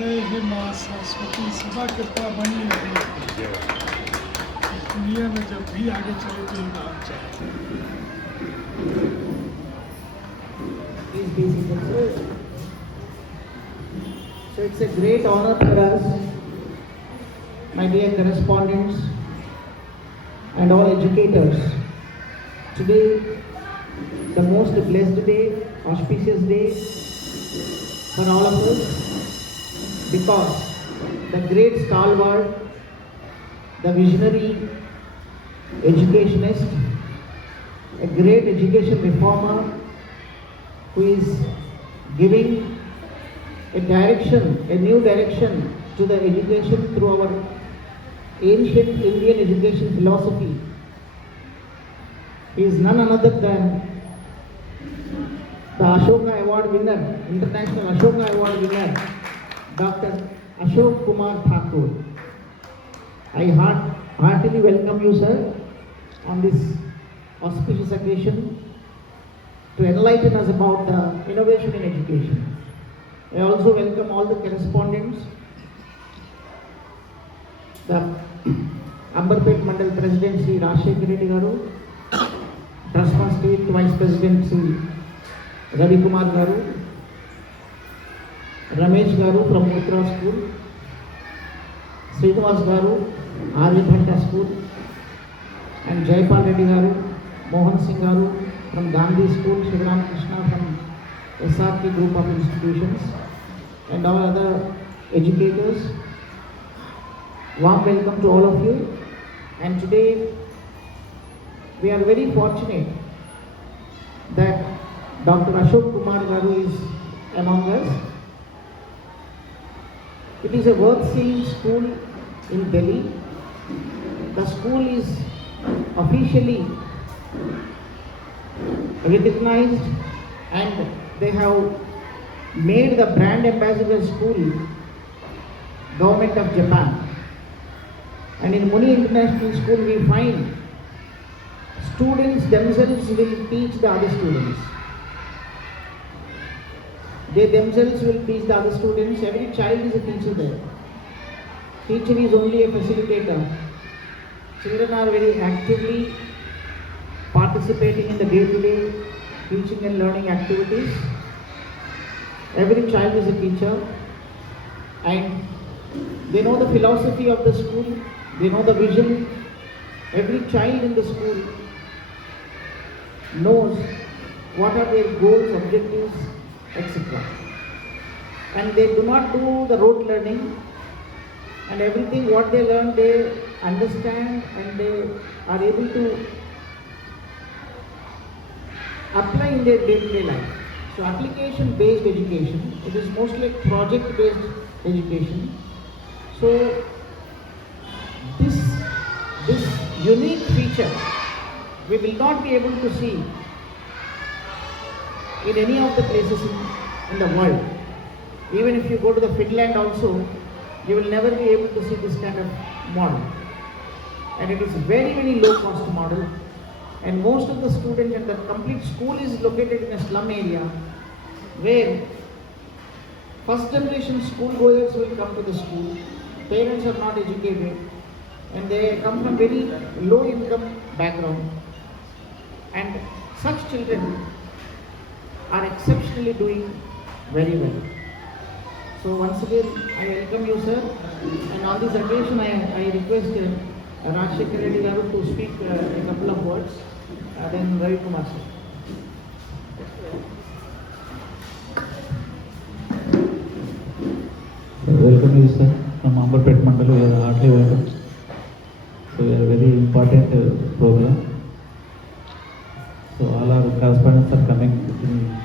जय हे माँ सरस्वती सदा कृपा बनी रहे। इस दुनिया में जब भी आगे चले तो नाम चाहते हैं। So it's a great honor for us, my dear correspondents and all educators. Today, the most blessed day, auspicious day for all of us, because the great stalwart, the visionary educationist, a great education reformer who is giving a direction, a new direction to the education through our ancient Indian education philosophy. He is none other than the Ashoka Award winner, International Ashoka Award winner, Dr. Ashok Kumar Thakur. I heartily welcome you, sir, on this auspicious occasion to enlighten us about the innovation in education. I also welcome all the correspondents, the Ambarpet Mandal President Sri Rashek Reddy Garu, Trust State Vice President Sri Ravi Kumar Garu, Ramesh Garu from Mudra School, Srinivas Garu, Arjabhanta School, and Jaipal Reddy Garu, Mohan Singh Garu from Gandhi School, Shivram Krishna from SRK group of institutions, and our other educators. Warm welcome to all of you. And today we are very fortunate that Dr. Ashok Kumar Garu is among us. It is a worth-seeing school in Delhi. The school is officially recognized and they have made the brand ambassador school government of Japan. And in Muni International School we find students themselves will teach the other students. They themselves will teach the other students. Every child is a teacher there. Teacher is only a facilitator. Children are very actively participating in the day-to-day teaching and learning activities. Every child is a teacher and they know the philosophy of the school, they know the vision. Every child in the school knows what are their goals, objectives, etc. And they do not do the rote learning, and everything what they learn they understand and they are able to apply in their day-to-day life. So application-based education, it is mostly project-based education. So this unique feature we will not be able to see in any of the places in the world. Even if you go to the Finland also, you will never be able to see this kind of model. And it is very, very low cost model. And most of the students and the complete school is located in a slum area where first generation school goers will come to the school. Parents are not educated and they come from very low income background. And such children are exceptionally doing very well. So once again, I welcome you, sir. And on this occasion, I request Rashek Reddy Garu to speak a couple of words. Then Ravi Kumar, sir. Welcome you, sir. From Ambarpet Mandal, we are heartily welcome. So we are very important program. So all our correspondents are coming in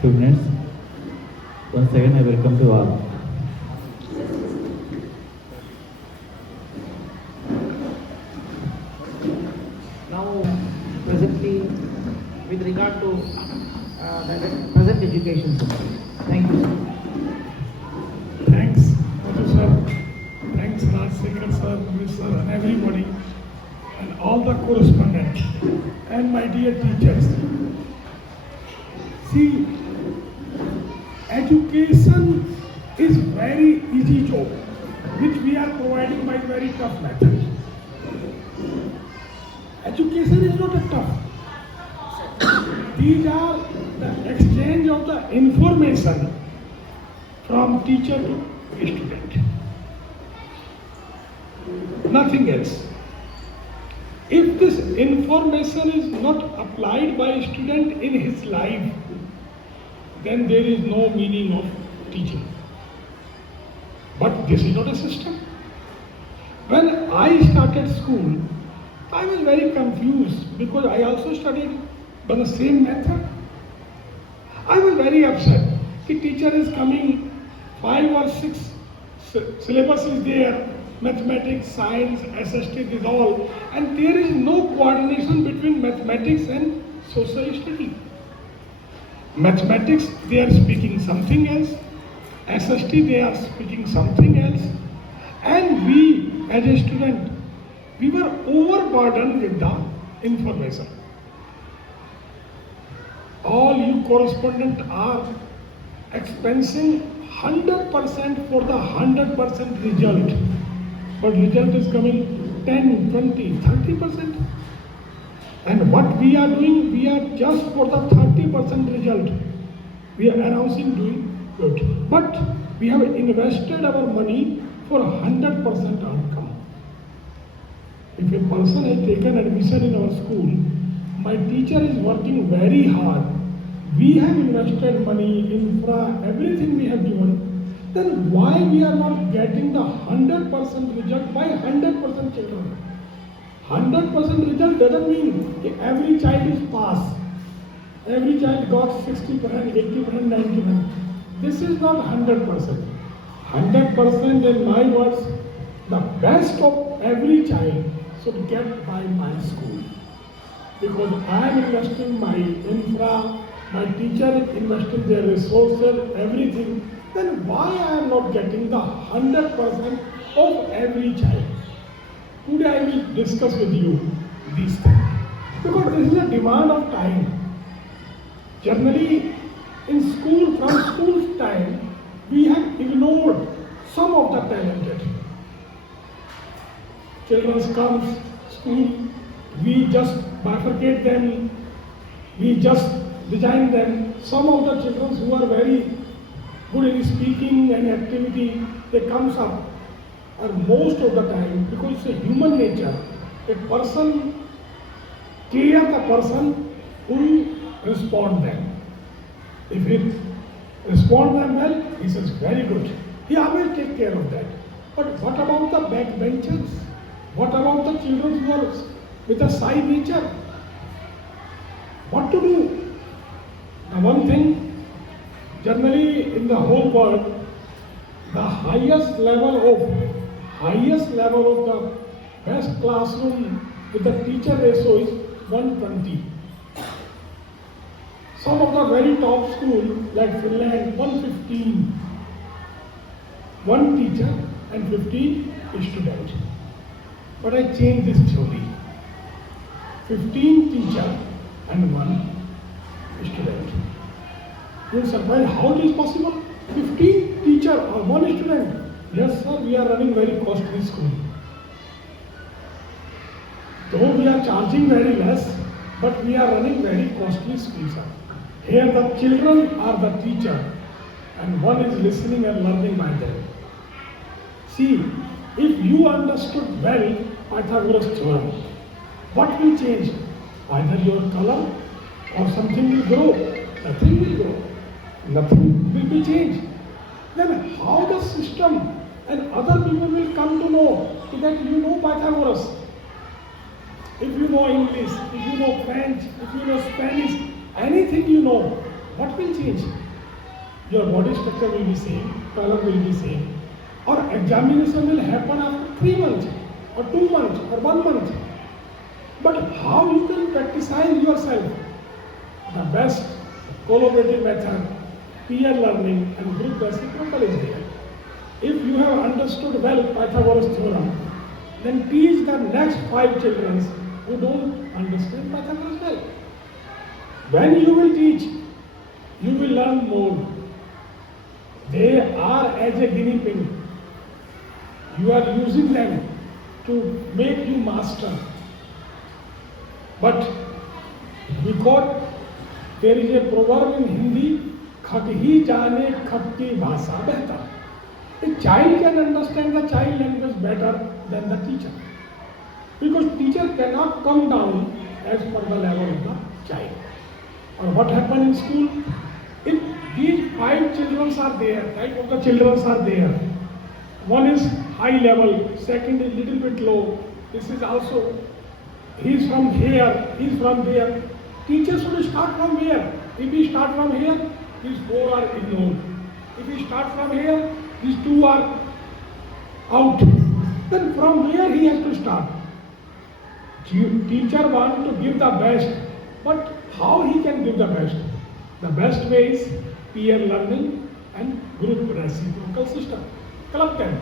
few minutes. Once again, I welcome to all. Now, presently, with regard to the present education system. Thank you, sir. Thanks, Madhu sir. Thanks, Rajsekhar sir, Muni sir, and everybody, and all the correspondents, and my dear teachers. See, education is very easy job, which we are providing by very tough method. Education is not a tough. These are the exchange of the information from teacher to student. Nothing else. If this information is not applied by a student in his life, then there is no meaning of teaching. But this is not a system. When I started school, I was very confused because I also studied by the same method. I was very upset. The teacher is coming, 5 or 6 syllabus is there, mathematics, science, SST, this all, and there is no coordination between mathematics and social study. Mathematics, they are speaking something else, SST, they are speaking something else, and we as a student, we were overburdened with the information. All you correspondent are expensing 100% for the 100% result, but result is coming 10, 20, 30%. And what we are doing, we are just for the 30% result. We are announcing doing good, but we have invested our money for 100% outcome. If a person has taken admission in our school, my teacher is working very hard, we have invested money, infra, everything we have given, then why we are not getting the 100% result by 100% children? 100% result doesn't mean every child is pass. Every child got 60%, 80%, 90%. This is not 100%. 100% in my words, the best of every child should get by my school. Because I am investing my infra, my teacher is investing their resources, everything, then why I am not getting the 100% of every child? Today I will discuss with you these things. Because this is a demand of time. Generally, in school, from school's time, we have ignored some of the talented. Children comes school, we just bifurcate them, we just design them. Some of the children who are very good in speaking and activity, they comes up. And most of the time, because it's a human nature, a person care the person who respond them. If he respond them well, he says very good. He always take care of that. But what about the backbenchers? What about the children who are with a shy nature? What to do? The one thing, generally in the whole world, the highest level of the best classroom with the teacher ratio is 120. Some of the very top schools like Finland, 115. One teacher and 15 students. But I changed this theory. 15 teacher and 1 student. You will surprise how it is possible? 15 teacher or 1 student. Yes sir, we are running very costly school. Though we are charging very less, but we are running very costly school, sir. Here the children are the teacher and one is listening and learning by them. See, if you understood well Pythagoras theorem, what will change? Either your color or something will grow. Nothing will grow. Nothing will be changed. Then how the system and other people will come to know that you know Pythagoras? If you know English, if you know French, if you know Spanish, anything you know, what will change? Your body structure will be same, color will be same. Or examination will happen after 3 months, or 2 months, or 1 month. But how you can practice yourself? The best collaborative method, peer learning and group reciprocal is there. If you have understood well Pythagoras theorem, then teach the next 5 children who don't understand Pythagoras well. When you will teach, you will learn more. They are as a guinea pig. You are using them to make you master. But because there is a proverb in Hindi, खग ही जाने खग की भाषा बेहतर. A child can understand the child language better than the teacher. Because teacher cannot come down as per the level of the child. Or what happened in school? If these 5 children are there, type of the children are there. One is high level, second is little bit low. This is also, he is from here, he is from there. Teacher should start from here. If he start from here, these 4 are ignored. If he start from here, these 2 are out. Then from where he has to start? Teacher wants to give the best, but how he can give the best? The best way is peer learning and group reciprocal system. Collect them.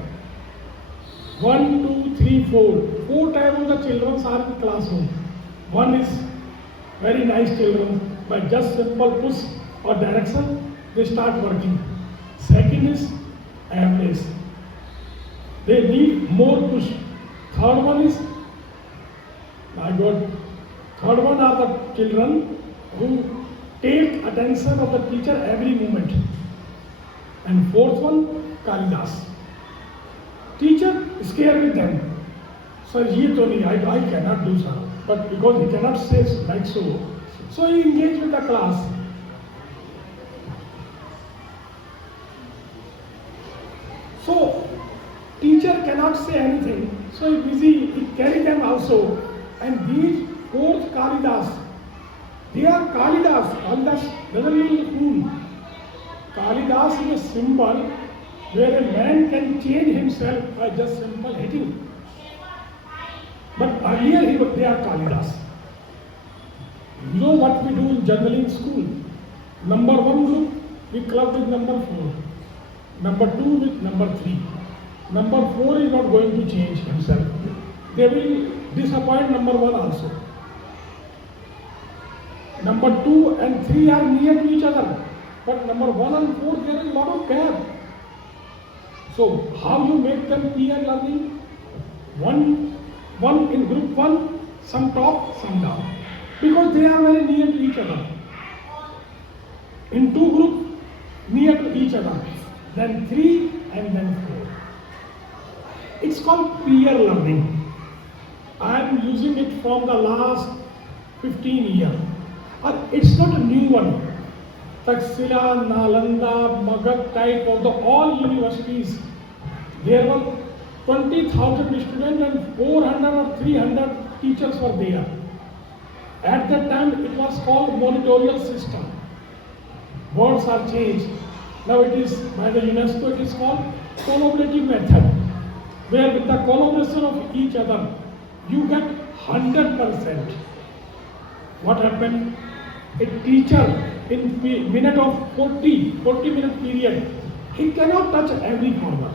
1, 2, 3, 4. 4 types of the children are in the classroom. One is very nice children. By just simple push or direction, they start working. Second is average. They need more push. Third one is, third one are the children who take attention of the teacher every moment. And fourth one, Kalidas. Teacher scared with them. Sir, ye to nahi, I cannot do sir. But because he cannot say like so he engaged with the class. So teacher cannot say anything. So he busy, he carry them also. And these 4th Kalidas, they are Kalidas. Kalidas doesn't mean fool. Kalidas is a symbol where a man can change himself by just simple hitting. But earlier they are Kalidas. You know what we do generally in school? Number 1 group, we club with number 4. Number 2 with number 3. Number 4 is not going to change himself. They will disappoint number 1 also. Number 2 and 3 are near to each other. But number 1 and 4, there is a lot of gap. So how you make them peer learning? One in group 1, some top, some down. Because they are very near to each other. In 2 groups, near to each other. Then 3 and then 4. It's called peer learning. I am using it from the last 15 years. It's not a new one. Taxila, Nalanda, Magad type of all universities, there were 20,000 students and 400 or 300 teachers were there. At that time, it was called monitorial system. Words are changed. Now it is, by the UNESCO, it is called collaborative method, where with the collaboration of each other, you get 100%. What happened? A teacher in minute of 40 minute period, he cannot touch every corner.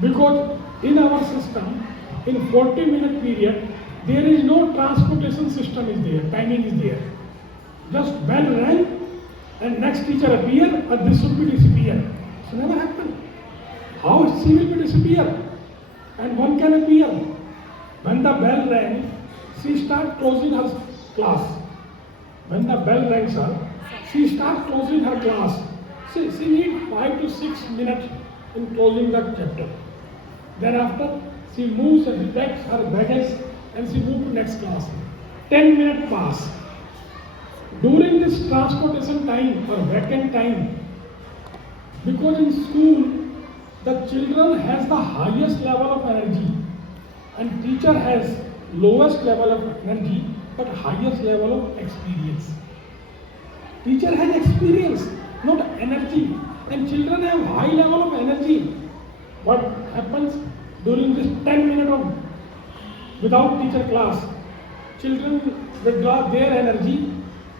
Because in our system, in 40-minute period, there is no transportation system is there, timing is there. Just bell rang and next teacher appear and this should be disappear. It's never happened. How she will be disappear? And one can appear. When the bell rang, she start closing her class. When the bell rings her, she start closing her class. She need 5 to 6 minutes in closing that chapter. Then after, she moves and packs her baggage and she moves to next class. 10 minutes pass. During this transportation time or vacant time, because in school, the children has the highest level of energy and teacher has lowest level of energy but highest level of experience. Teacher has experience, not energy, and children have high level of energy. What happens during this 10 minutes of without teacher class? Children withdraw their energy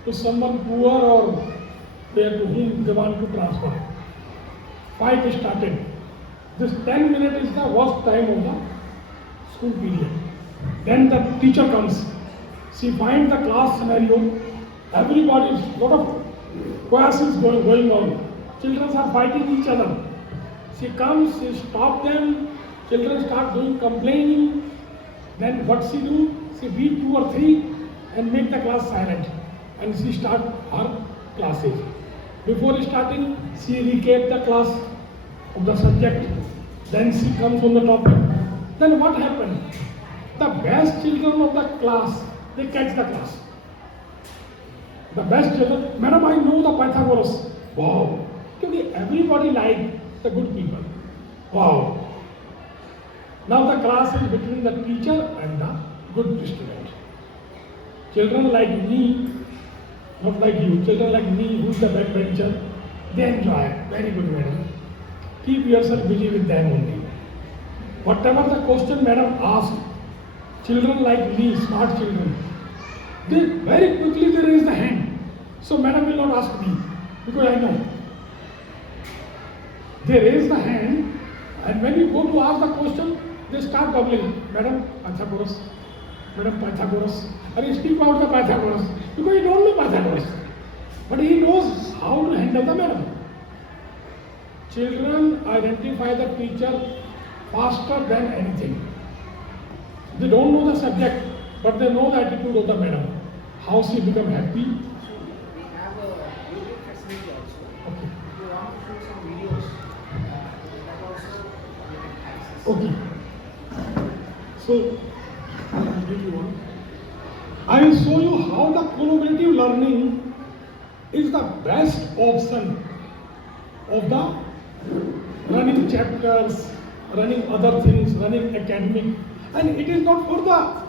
to someone poor or where to whom they want to transfer. Fight started. This 10 minutes is the worst time of the school period. Then the teacher comes. She finds the class scenario. Everybody is lot of classes going on. children are fighting each other. She comes, she stop them, children start doing complaining. Then what she do? She beat 2 or 3 and make the class silent. And she start her classes. Before starting, she recap the class of the subject. Then she comes on the topic. Then what happened? The best children of the class, they catch the class. The best children, Madam, I know the Pythagoras. Wow. Because everybody like the good people. Wow. Now the class is between the teacher and the good student. Children like me, not like you, children like me, who's the backbencher, they enjoy. Very good, madam. Keep yourself busy with them only. Whatever the question madam asked, children like me, smart children, they very quickly they raise the hand. So madam will not ask me, because I know. They raise the hand, and when you go to ask the question, they start bubbling. Madam, Pythagoras. Madam, Pythagoras. And he speak out the Pythagoras, because he don't know Pythagoras. But he knows how to handle the madam. Children identify the teacher faster than anything. They don't know the subject, but they know the attitude of the madam. How she become happy. We have a YouTube facility also. Okay. If you want to show some videos, that also you can access. Okay. So, I'll give you one. I will show you how the collaborative learning is the best option of the running chapters, running other things, running academic. And it is not for the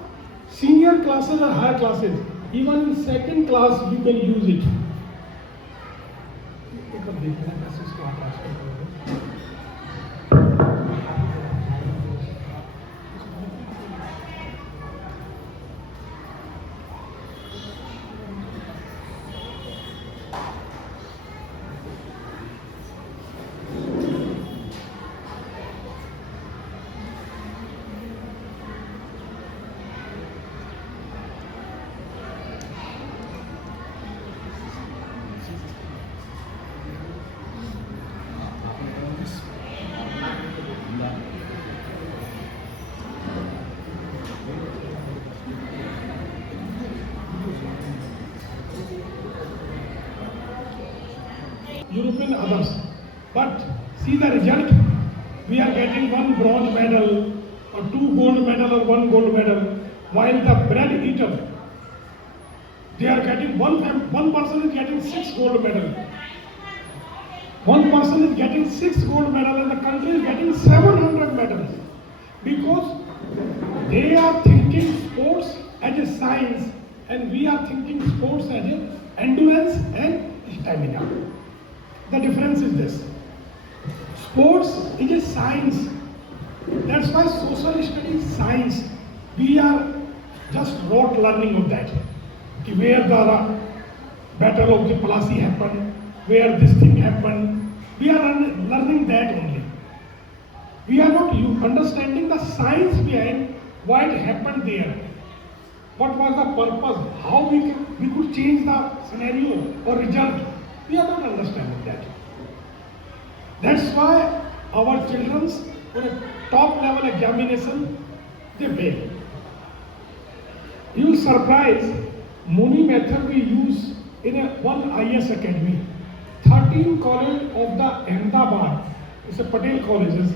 senior classes or higher classes. Even in second class, you can use it. European others. But see the result. We are getting 1 bronze medal, or 2 gold medal, or 1 gold medal. While the bread eater, they are getting one person is getting 6 gold medal. One person is getting 6 gold medal, and the country is getting 700 medals, because they are thinking sports as a science, and we are thinking sports as a endurance and stamina. The difference is this. Sports is a science. That's why social studies science. We are just rote learning of that. Where the battle of the Plassey happened, where this thing happened. We are learning that only. We are not understanding the science behind why it happened there. What was the purpose? How we could change the scenario or result. We are not understanding that. That's why our children for a top level examination, they fail. You will surprise, Muni method we use in one IS academy. 13 college of the Ahmedabad, it's a Patel colleges.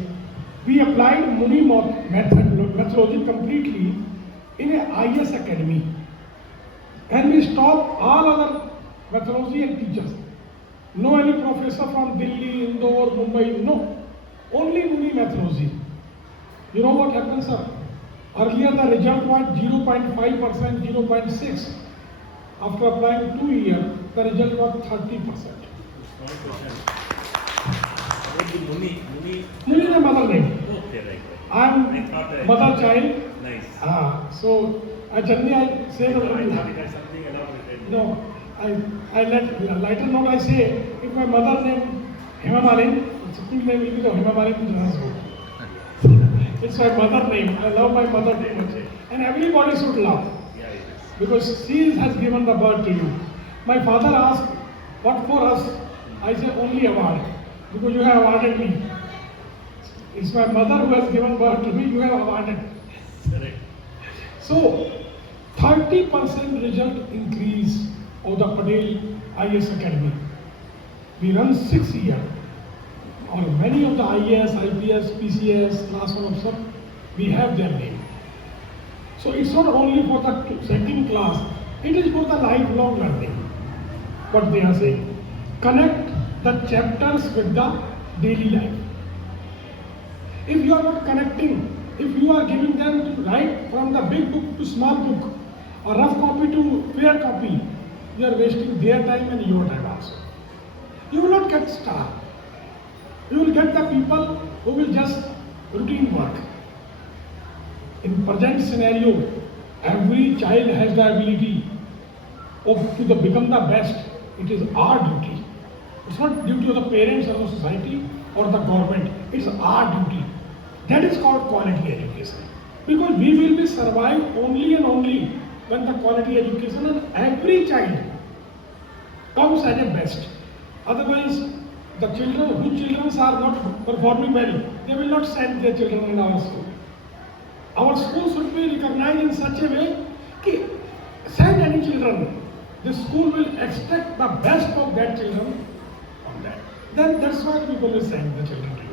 We applied Muni methodology completely in a IS academy. And we stopped all other methodology and teachers. No any professor from Delhi, Indore, Mumbai, no. Only Muni methodology. You know what happened, sir? Earlier the result was 0.5%, 0.6. After applying 2 years, the result was 30%. Muni. Muni is my mother name. Okay, right. I am mother child. Nice. So I generally I say I that. thought it had something elaborated. No, I let lighter note I say, if my mother name Hema Malin, school name will be the Hema Malin. It's my mother name. I love my mother name. And everybody should love. Yeah, it is. Because she has given the birth to you. My father asked, what for us? I say only award because you have awarded me. It's my mother who has given birth to me, you have awarded. Correct. So, 30% result increase of the Patel IAS Academy. We run 6 years. On many of the IAS, IPS, PCS, class 1 officer, we have their name. So it's not only for the second class, it is for the lifelong learning. What they are saying. Connect the chapters with the daily life. If you are not connecting, if you are giving them to write from the big book to small book, or rough copy to fair copy, you are wasting their time and your time also. You will not get star. You will get the people who will just routine work. In present scenario, every child has the ability to become the best. It is our duty. It's not duty of the parents or the society or the government. It's our duty. That is called quality education. Because we will be survived only and only when the quality education and every child comes at a best. Otherwise, the children are not performing well, they will not send their children in our school. Our school should be recognized in such a way that send any children. The school will extract the best of that children from that. Then that's why people will send the children to you.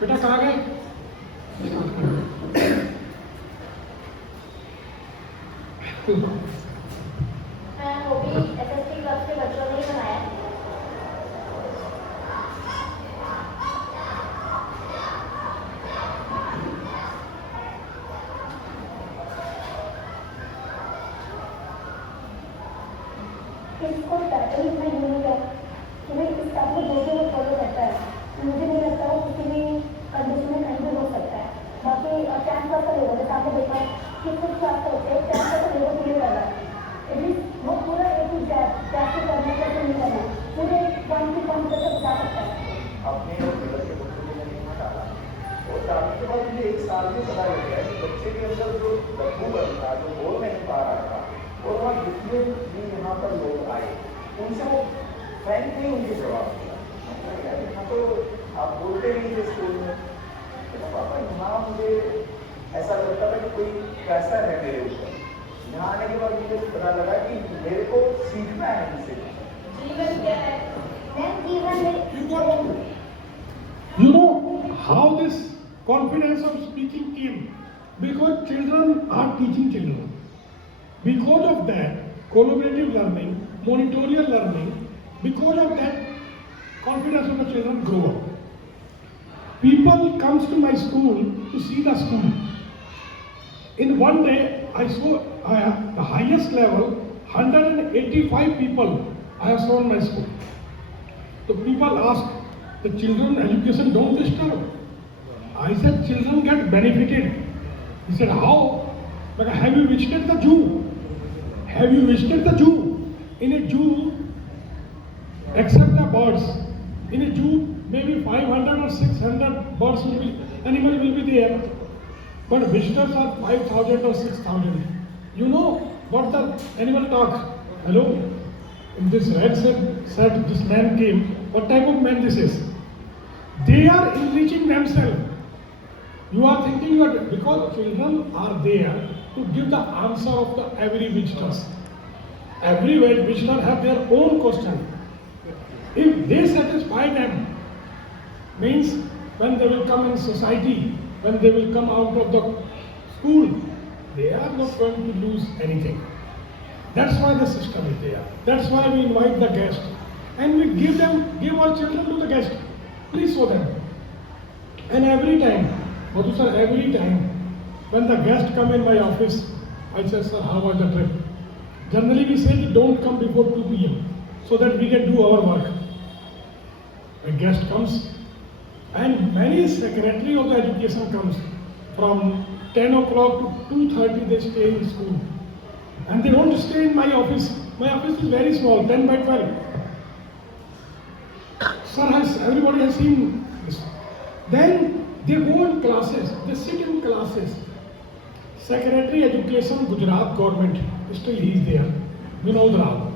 बेटा कहाँ गए? वो भी SST club के बच्चों ने ही बनाया। इसको टाइटल इतना यूनिक है कि भाई इस आपको जो जो फॉलो करता है, मुझे नहीं लगता वो किसी भी कंडीशन में कहीं भी हो सकता है। बाकी कैंप का तो लेवल जैसे आपने देखा कि कुछ क्लास होते हैं कैंप का तो लेवल क्लियर कर रहा है। वो पूरा एक ही कैसे करना कैसे नहीं करना पूरे पॉइंट की पॉइंट कैसे बता सकता है। अपने लेवल के बच्चों को मैंने यहाँ डाला और डालने के बाद मुझे 1 साल में पता लग गया कि बच्चे के अंदर जो लघुपन था, जो बोल नहीं पा रहा था, और वहाँ जितने भी यहाँ पर लोग आए उनसे वो फ्रेंक नहीं उनके जवाब दिया। यहाँ तो आप बोलते नहीं थे स्कूल में, तो पापा यहाँ मुझे ऐसा लगता था कि कोई प्रेशर है मेरे ऊपर। यहाँ आने के बाद मुझे पता लगा कि मेरे को सीखना है इनसे। जीवन क्या है? जीवन में You know how this confidence of speaking came? Because children are teaching children. Because of that, collaborative learning, monitorial learning, because of that, confidence of the children grow up. People comes to my school to see the school. In one day, I saw the highest level, 185 people I have shown my school. The people ask, the children education don't disturb. I said, children get benefited. He said, how? But have you visited the zoo? Have you visited the zoo? In a zoo, except the birds, in a zoo, maybe 500 or 600 birds will be, animals will be there. But visitors are 5,000 or 6,000. You know what the animal talk? Hello? In this red said this man came. What type of man this is? They are enriching themselves. You are thinking that because children are there to give the answer of the every visitors. Every visitor have their own question. If they satisfy them, means when they will come in society, when they will come out of the school, they are not going to lose anything. That's why the system is there. That's why we invite the guest. And we give our children to the guest. Please show them. And every time, Madhu sir, every time, when the guest come in my office, I say, sir, how was the trip? Generally we say, don't come before 2 p.m. so that we can do our work. A guest comes, and many secretary of the education comes. From 10 o'clock to 2:30 they stay in school. And they don't stay in my office. My office is very small, 10 by 12. Sir, everybody has seen this. Then they go in classes, they sit in classes. Secretary Education, Gujarat government, still he is there, Vinod Rao.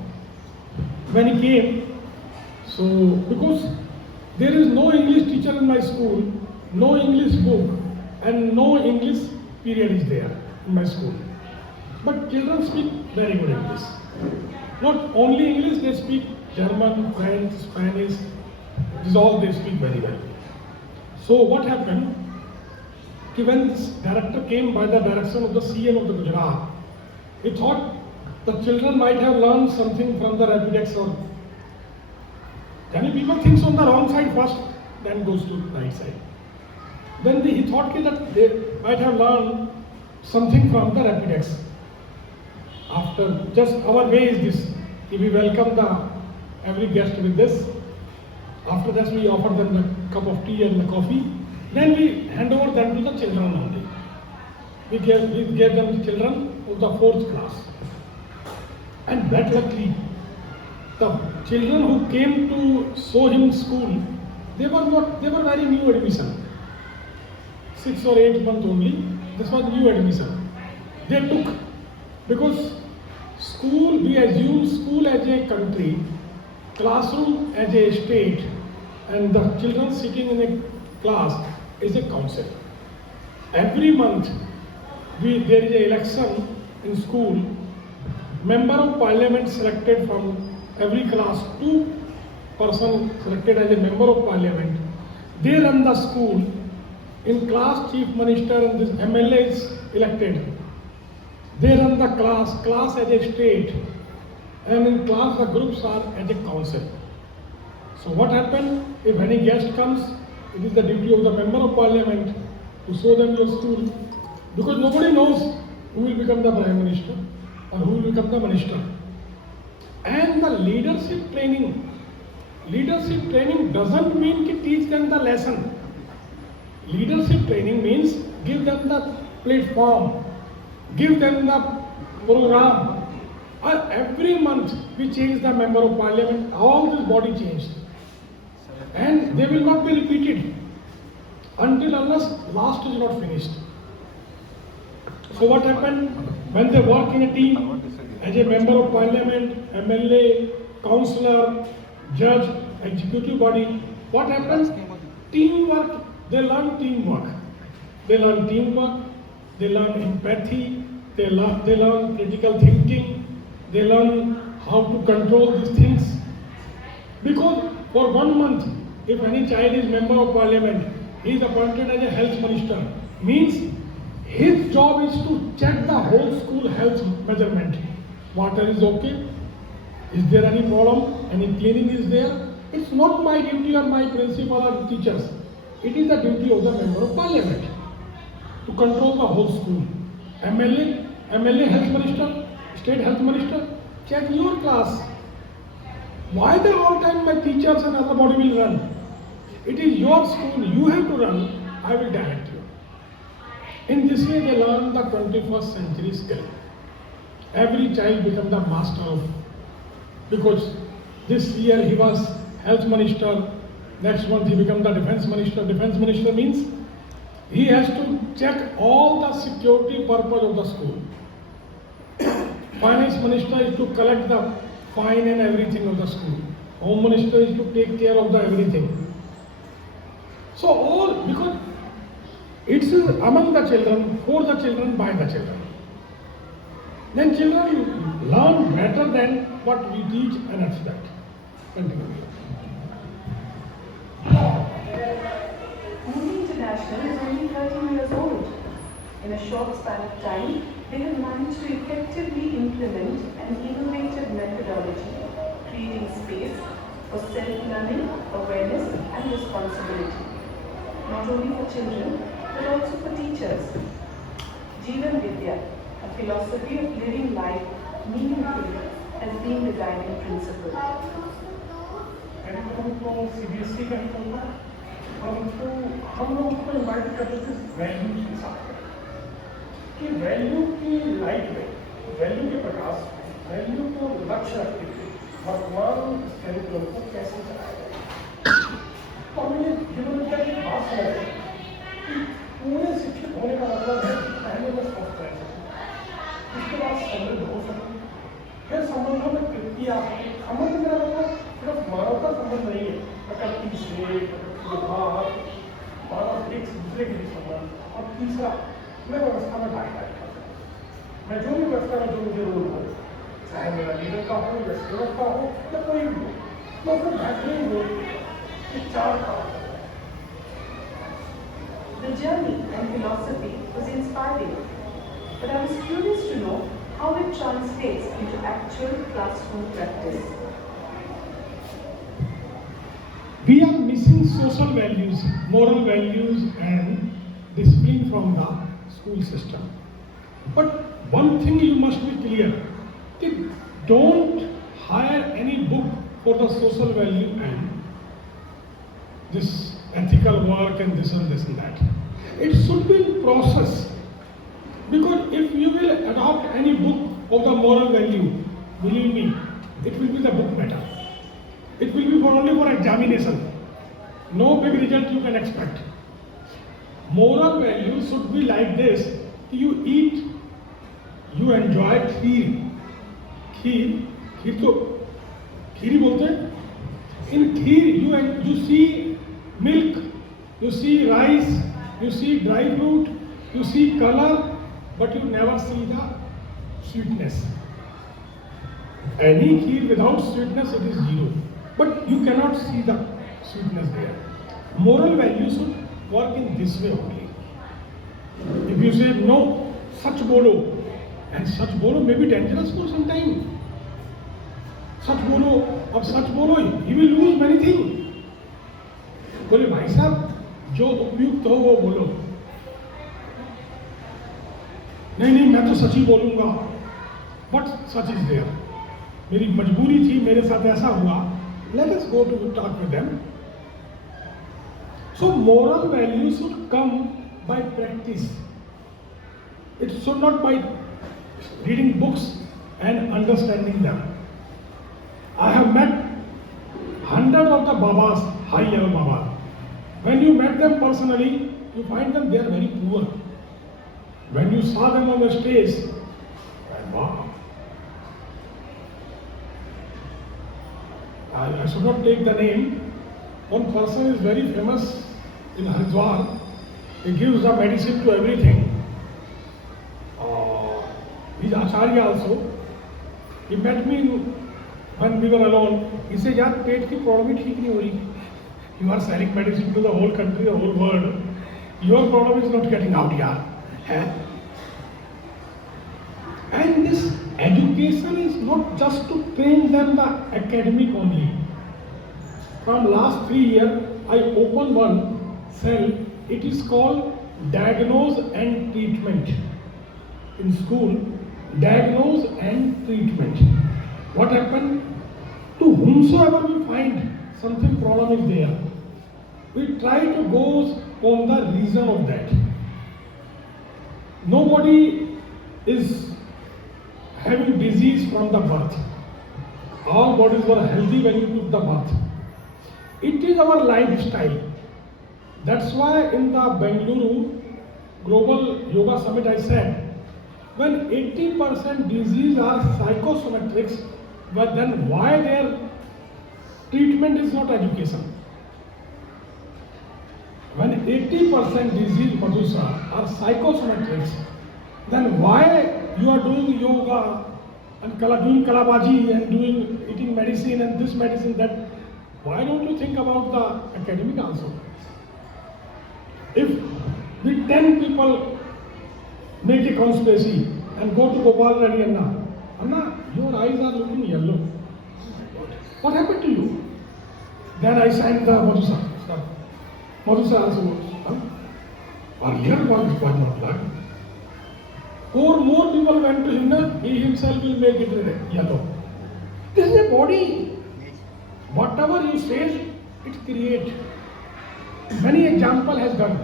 When he came, So, because there is no English teacher in my school, no English book, and no English period is there in my school. But children speak very good English. Not only English, they speak German, French, Spanish. This all they speak very well. So what happened? When this director came by the direction of the CM of the Gujarat, he thought the children might have learned something from the Rapidex or many people thinks on the wrong side first, then goes to the right side. Then he thought that they might have learned something from the Rapidex. After just our way is this, we welcome every guest with this. After that we offer them the cup of tea and the coffee. Then we hand over them to the children only. We gave them the children of the 4th class. And that luckily, the children who came to show him school, they were very new admission. 6 or 8 months only, this was new admission. They took, because school, we assume school as a country, classroom as a state, and the children sitting in a class is a council. Every month, there is an election in school. Member of Parliament selected from every class, 2 persons selected as a member of Parliament. They run the school. In class, chief minister and this MLA is elected. They run the class as a state, and in class the groups are as a council. So what happened? If any guest comes, it is the duty of the member of Parliament to show them your school, because nobody knows who will become the Prime Minister or who will become the Minister. And the leadership training doesn't mean to teach them the lesson. Leadership training means give them the platform, give them the program. Every month we change the member of Parliament, all this body changed. And they will not be repeated until unless last is not finished. So what happened? When they work in a team, as a member of Parliament, MLA, councillor, judge, executive body, what happens? Teamwork, they learn teamwork. They learn teamwork, they learn empathy, they learn critical thinking, they learn how to control these things. Because for 1 month, if any child is member of Parliament, he is appointed as a health minister. Means his job is to check the whole school health measurement. Water is okay? Is there any problem? Any cleaning is there? It's not my duty or my principal or teachers. It is the duty of the member of Parliament to control the whole school. MLA health minister, state health minister, check your class. Why the whole time my teachers and other body will run? It is your school, you have to run, I will direct you. In this way they learn the 21st century skill. Every child becomes the master of, because this year he was health minister, next month he becomes the defense minister. Defense minister means he has to check all the security purpose of the school. Finance minister is to collect the fine and everything of the school. Home minister is to take care of the everything. So all, because it's among the children, for the children, by the children. Then children learn better than what we teach and expect. Continue. Muni International is only 13 years old. In a short span of time, they have managed to effectively implement an innovative methodology, creating space for self-learning, awareness and responsibility. Not only for children, but also for teachers. Jeevan Vidya, a philosophy of living life meaningfully, has been the guiding principle. CBSE का ही होगा, हम लोग उसको invite करते the value के साथ कि value की लाइट में, वैल्यू के प्रकाश में, वैल्यू को लक्ष्य रखते हुए वर्तमान करिकुलम को कैसे चलाया जाए। तो हमने जीवन विद्या की बात समझ रहे कि पूरे शिक्षित होने का मतलब है कि पहले मैं स्वस्थ रह सकूँ, उसके बाद समृद्ध हो सकूँ, फिर संबंधों में तृप्ति आ सके। संबंध मेरा मतलब सिर्फ मानवता संबंध से बुखार और एक से दूसरे के बीच संबंध और तीसरा मैं व्यवस्था में ढाई मैं जो भी व्यवस्था में जो मुझे रोल हो, चाहे मेरा लीडर का हो या सेवक का हो या कोई भी हो, तो अपने बेहतरीन रोल ये चार काम कर रहे हैं। The journey and philosophy was inspiring, but I was curious to know how it translates into actual classroom practice. We are missing social values, moral values and discipline from the school system. But one thing you must be clear, that don't hire any book for the social value and this ethical work and this and that. It should be in process. Because if you will adopt any book of the moral value, believe me, it will be the book matter. It will be only for examination. No big result you can expect. Moral value should be like this. You eat, you enjoy kheer. Kheer तो खीरी बोलते हैं. In kheer you see milk, you see rice, you see dry fruit, you see color, but you never see the sweetness. Any kheer without sweetness, it is zero. But you cannot see the sweetness there. Moral values should work in this way only. If you say no, such bolo, and such bolo may be dangerous for some time. Such bolo, he will lose many things. बोले भाई साहब जो उपयुक्त हो वो बोलो. नहीं मैं तो सच ही बोलूंगा. But such is there. मेरी मजबूरी थी, मेरे साथ ऐसा हुआ. Let us go to talk with them. So moral values should come by practice. It should not by reading books and understanding them. I have met hundreds of the Babas, high level Babas. When you met them personally, you find them they are very poor. When you saw them on the stage, wow. I should not take the name. One person is very famous in Haridwar. He gives the medicine to everything. He's Acharya also. He met me when we were alone. He said, "Yaar, पेट की problem ठीक नहीं हो रही. You are selling medicine to the whole country, the whole world. Your problem is not getting out, yaar." And this education is not just to train them the academic only. From last 3 years, I opened one cell. It is called Diagnose and Treatment. In school, diagnose and treatment. What happened? To whomsoever we find something problem is there, we try to go on the reason of that. Nobody is having disease from the birth. All bodies were healthy when you took the birth. It is our lifestyle. That's why in the Bengaluru Global Yoga Summit I said, when 80% disease are psychosomatics, but then why their treatment is not education? When 80% disease, Madhusa, are psychosomatics, then why you are doing yoga and doing kalabaji and eating medicine and this medicine that? Why don't you think about the academic also? If the 10 people make a conspiracy and go to Gopal Reddy Anna, your eyes are looking yellow. What happened to you? Then I signed the Madhusa. Madhusa also, earlier was not like. 4 more people went to him, he himself will make it yellow. This is a body. Whatever you say, it creates. Many example has done.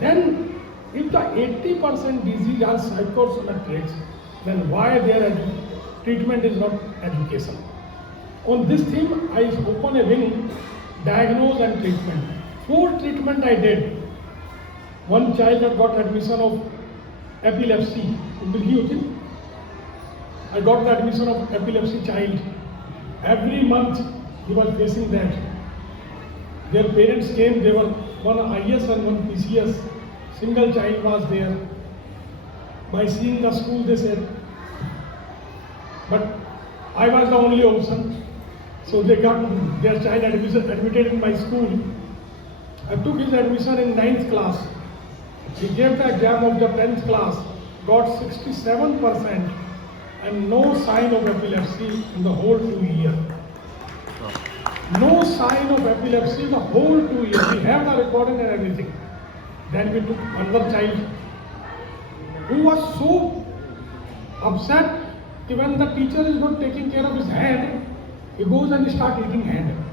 Then, if the 80% disease are psychosomatics, then why their treatment is not education? On this theme, I open a wing, diagnose and treatment. 4 treatment I did. One child had got admission of epilepsy. I got the admission of epilepsy child. Every month he was facing that. Their parents came, they were one IS and one PCS. Single child was there. By seeing the school, they said, but I was the only option. So they got their child admitted in my school. I took his admission in 9th class. He gave the exam of the 10th class, got 67% and no sign of epilepsy in the whole 2 years. No sign of epilepsy in the whole 2 years. We have the recording and everything. Then we took another child who was so upset that when the teacher is not taking care of his hand, he goes and starts eating hand.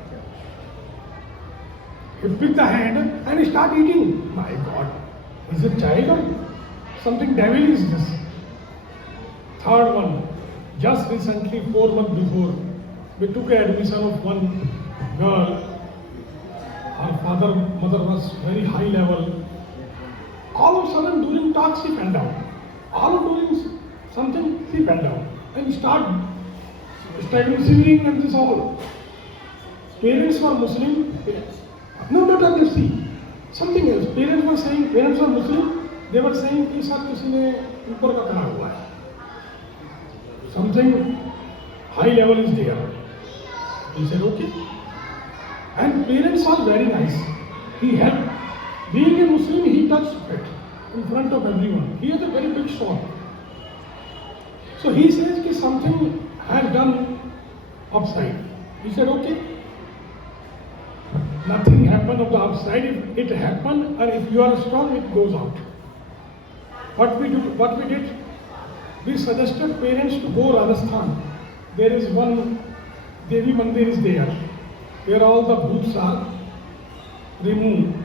He picked the hand and he starts eating. My God, is it child or something devil is this? Third one, just recently, 4 months before, we took an admission of one girl. Her mother was very high level. All of a sudden, during talk, she fell down. All of doing something, she fell down and started shivering and this all. Parents were Muslim. No, not epilepsy. Something else. Parents were Muslim. They were saying कि sir किसी ने ऊपर का करा हुआ है. Something high level is there. He said okay. And parents are very nice. He helped. Being a Muslim, he touched it in front of everyone. He has a very big shop. So he says that something has done upside. He said, okay. Nothing happened of the upside. If it happened, and if you are strong, it goes out. What we did, we suggested parents to go Rajasthan. There is one Devi Mandir is there, where all the bhoots are removed.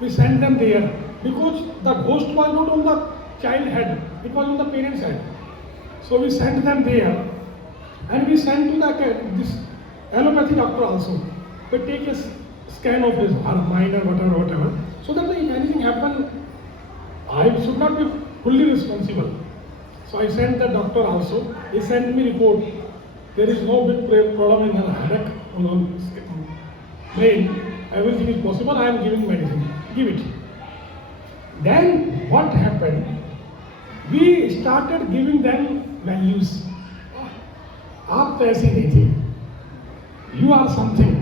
We sent them there because the ghost was not on the child head, it was on the parent's head. So we sent them there, and we sent to this allopathy doctor also. We take a scan of his mind or whatever, so that if anything happened, I should not be fully responsible. So I sent the doctor also. He sent me report. There is no big problem in her headache on brain. Everything is possible. I am giving medicine. Give it. Then what happened? We started giving them values. आप तो ऐसे नहीं थे. You are something.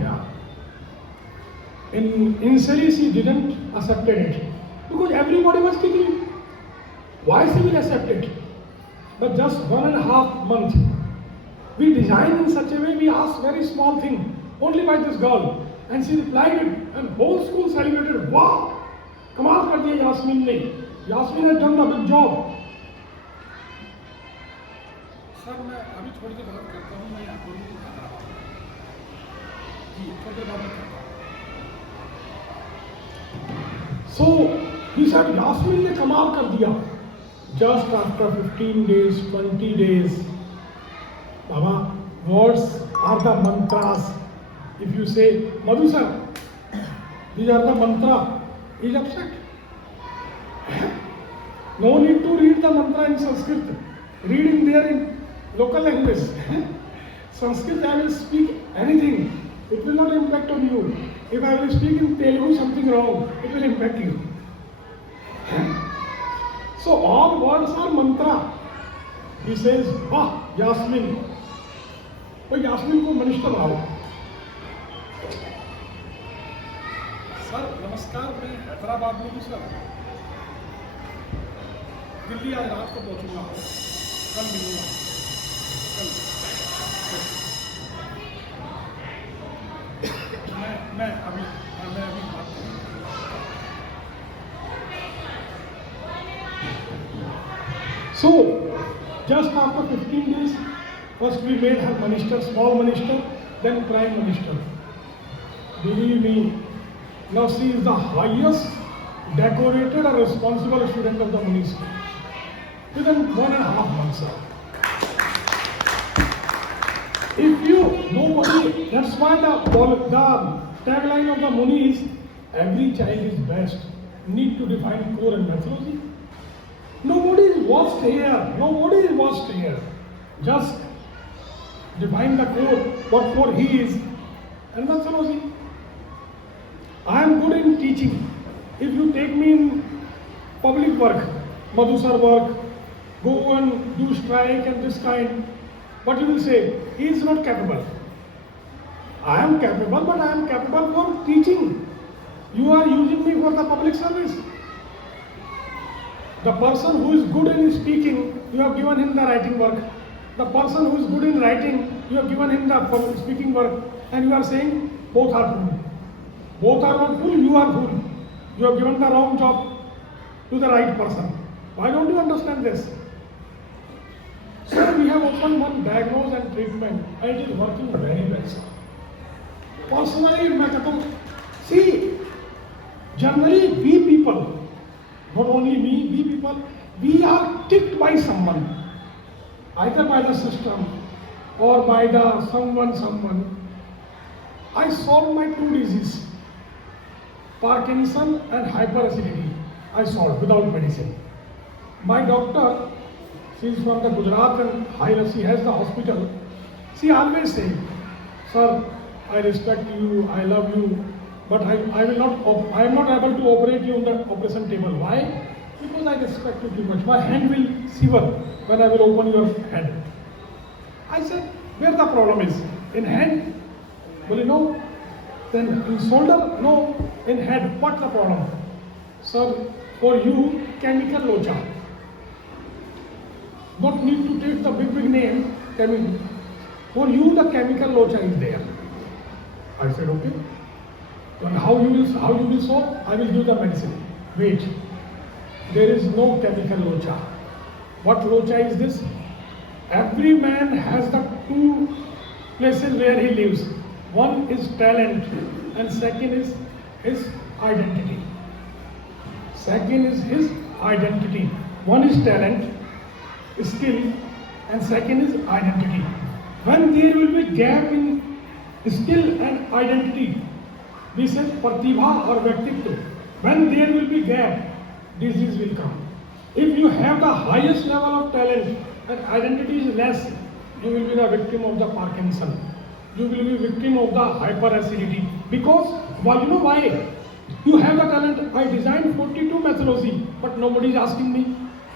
Initially she didn't accept it because everybody was taking. Why she will accept it? But just 1.5 months, we designed in such a way. We asked very small thing only by this girl, and she replied it, and whole school celebrated. Wow! कमाल कर दिया यास्मीन ने. Yasmin has done a big job. Sir मैं अभी थोड़ी देर बात करता हूँ. मैं यहाँ पर जी थोड़ी देर बात करता हूँ. So he said यास्मीन ने कमाल कर दिया. Just after 15 days, 20 days, Baba, words are the mantras. If you say, Madhu sir, these are the mantra, he is upset. No need to read the mantra in Sanskrit. Read in there in local language. Sanskrit, I will speak anything. It will not impact on you. If I will speak in Telugu something wrong, it will impact you. So all words are mantra. He says, "Wah, Yasmin." तो यास्मीन को minister आओ. Sir नमस्कार, मैं हैदराबाद में हूँ sir. Delhi आज रात को पहुँचूंगा. कल मिलूंगा. मैं अभी बात करूँगा. So, just after 15 days, first we made her minister, small minister, then prime minister. Believe me, now she is the highest decorated and responsible student of the Muni school. Within 1.5 months, sir. If you, nobody, that's why the tagline of the Muni is, every child is best. Need to define core and methodology. Nobody is worst here. Nobody is worst here. Just define the core, what core he is, and methodology. I am good in teaching. If you take me in public work, Madhusar work, go and do strike and this kind, what you will say? He is not capable. I am capable, but I am capable for teaching. You are using me for the public service. The person who is good in speaking, you have given him the writing work. The person who is good in writing, you have given him the speaking work, and you are saying both are fool. Both are not fool, you are fool. You have given the wrong job to the right person. Why don't you understand this? Sir, we have opened one diagnose and treatment, and it is working very well, sir. Personally, मैं कहता हूँ, see, generally we people, not only me, we people, we are tricked by someone, either by the system or by the someone. I solved my two diseases, Parkinson and hyperacidity. I solved without medicine. My doctor, she is from the Gujarat and she has the hospital. She always say, sir, I respect you, I love you, but I am not able to operate you on the operation table. Why? Because I respect you too much. My hand will shiver when I will open your head. I said, where the problem is? In hand? Well, no. Then in shoulder? No. In head? What's the problem? Sir, for you, chemical locha. Not need to take the big name, chemical. For you, the chemical locha is there. I said, okay. And how you will solve? I will give the medicine. Wait. There is no chemical locha. What locha is this? Every man has the two places where he lives. One is talent and second is his identity. Second is his identity. One is talent, skill, and second is identity. When there will be gap in skill and identity, we say pratibha or vyaktittva. When there will be gap, disease will come. If you have the highest level of talent and identity is less, you will be the victim of the Parkinson. You will be victim of the hyperacidity. Because, well, you know why? You have the talent. I designed 42 methodology, but nobody is asking me.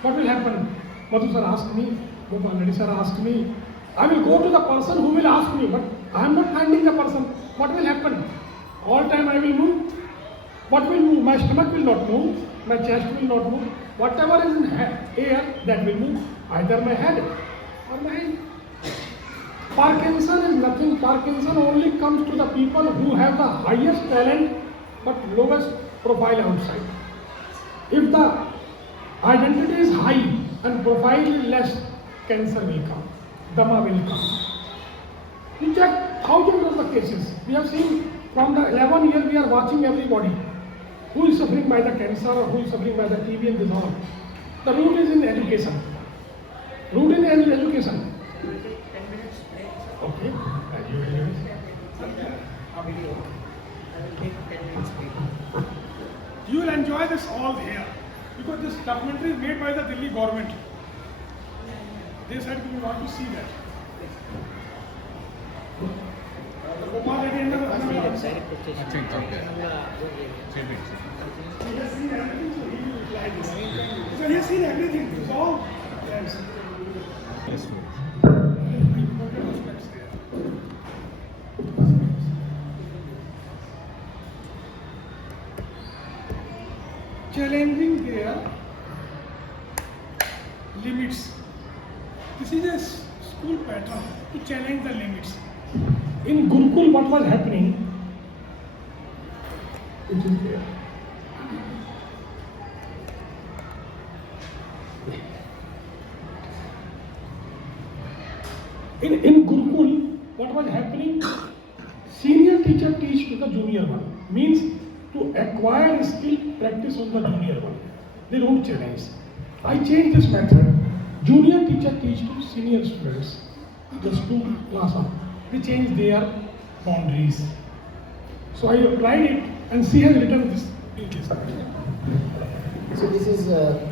What will happen? Madhu sir asked me, Gopal Reddy sir asked me. I will go to the person who will ask me, but I am not finding the person. What will happen? All time I will move. What will move? My stomach will not move. My chest will not move. Whatever is in air, that will move. Either my head or my hand. Parkinson is nothing. Parkinson only comes to the people who have the highest talent but lowest profile outside. If the identity is high and profile is less, cancer will come. Dama will come. You check thousands of the cases. We have seen from the 11 years we are watching everybody. Who is suffering by the cancer or who is suffering by the TB and this all. The root is in education. Root in education. Okay. You will enjoy this all here because this documentary is made by the Delhi government. They said we want to see that. Kumar Reddy and so he has seen everything. It's all. Yes. Challenging their limits. This is a school pattern to challenge the limits. In Gurukul, what was happening? It is there. In Gurukul, what was happening? Senior teacher teach to the junior one. Means to acquire skill, practice on the junior one. They don't challenge. I changed this method. Junior teacher teach to senior students. Just two class up. They change their boundaries. So I applied it and she has written this. So this is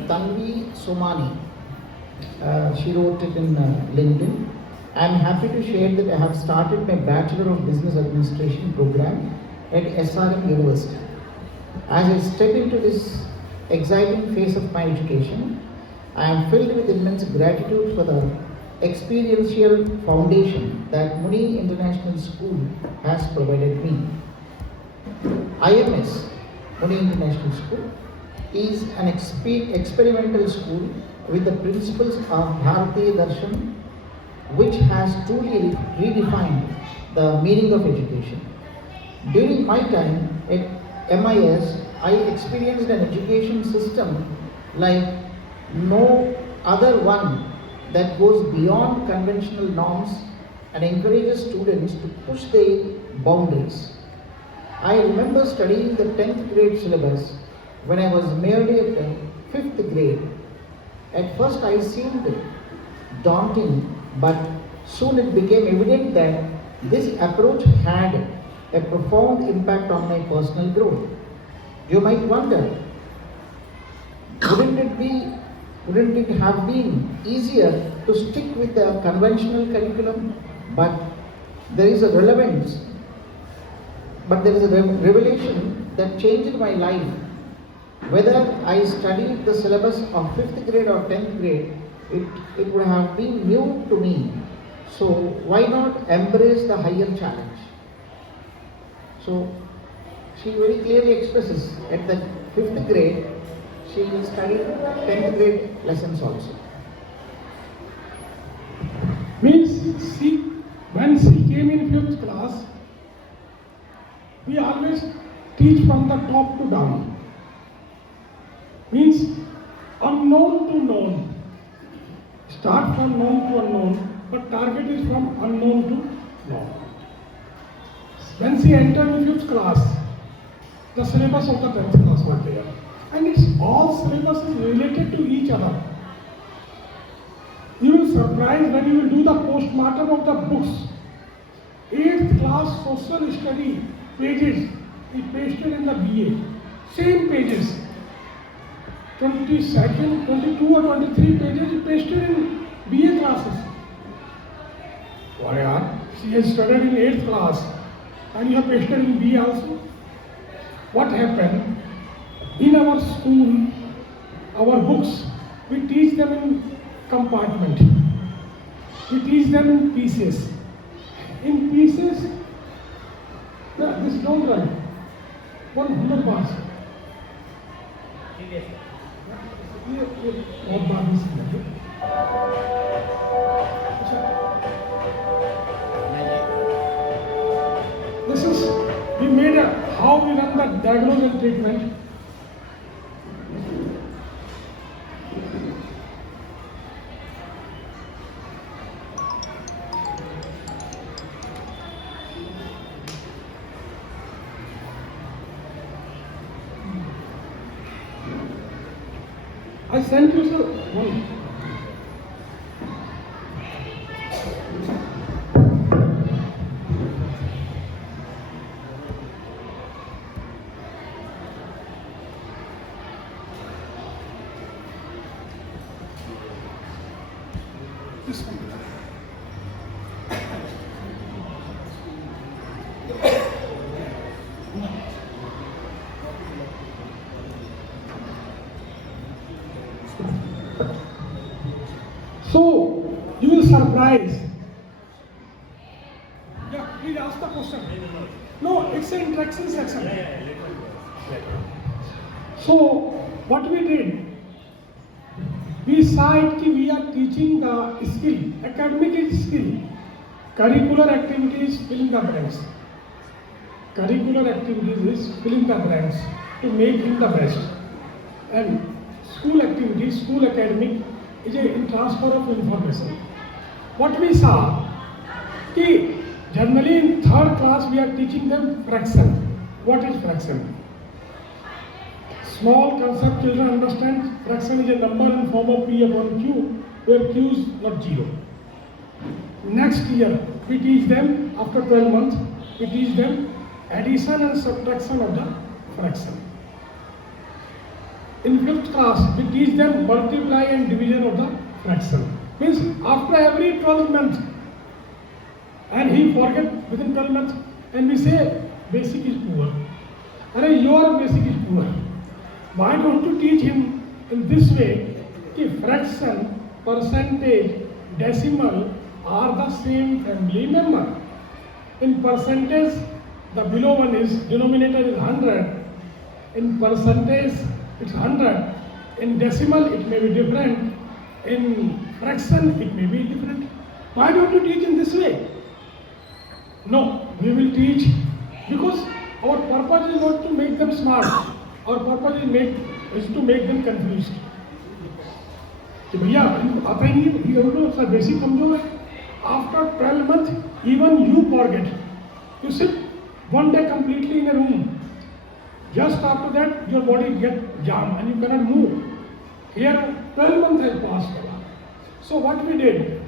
Tanvi Somani. She wrote it in LinkedIn. I am happy to share that I have started my Bachelor of Business Administration program at SRM University. As I step into this exciting phase of my education, I am filled with immense gratitude for the experiential foundation that Muni International School has provided me. IMS, Muni International School, is an experimental school with the principles of Bharatiya Darshan, which has truly redefined the meaning of education. During my time at MIS, I experienced an education system like no other one that goes beyond conventional norms and encourages students to push their boundaries. I remember studying the 10th grade syllabus when I was merely at the 5th grade. At first I seemed daunting, but soon it became evident that this approach had a profound impact on my personal growth. You might wonder, wouldn't it have been easier to stick with the conventional curriculum? But there is a revelation that changed my life. Whether I studied the syllabus of 5th grade or 10th grade, it would have been new to me. So why not embrace the higher challenge? So she very clearly expresses at the 5th grade, she studied 10th grade lessons also. Means when she came in 5th class, we always teach from the top to down. Means unknown to known. Start from known to unknown, but target is from unknown to known. When she entered in 5th class, the syllabus of the 10th class was there. And it's all syllabuses related to each other. You will surprise when you will do the postmortem of the books. 8th class social study pages we pasted in the BA. Same pages. 22nd, 22 or 23 pages pasted in BA classes. Why are? She has studied in 8th class and you have pasted in BA also. What happened? In our school, our books, we teach them in compartment. We teach them in pieces. In pieces, this don't run. 100 bars. बहुत बार भी समझिए। This is, we made how we run the diagnosis and treatment. I sent you one. This one. So, you will surprise. Yeah, please ask the question. No, it's an interaction section. So, what we did, we saw it that we are teaching the skill, academic is skill, curricular activities filling the blanks. Curricular activities is filling the blanks to make him the best. And school activities, school academic, is a transfer of information. What we saw, generally in 3rd class we are teaching them fraction. What is fraction? Small concept children understand. Fraction is a number in form of P upon Q, where Q is not 0. Next year we teach them, after 12 months, we teach them addition and subtraction of the fraction. In 5th class, we teach them multiply and division of the fraction. Means after every 12 months, and he forget within 12 months, and we say basic is poor. And your basic is poor. poor. Why don't you teach him in this way? That fraction, percentage, decimal are the same family member. In percentage, the below one is denominator is 100. In percentage, it's 100. In decimal, it may be different. In fraction, it may be different. Why don't you teach in this way? No, we will teach because our purpose is not to make them smart. Our purpose is to make them confused. कि भैया इनको आता ही नहीं, ये लोग sir basic कमजोर है. After 12 months, even you forget. You sit one day completely in a room. Just after that, your body gets jammed and you cannot move. Here, 12 months has passed. So what we did,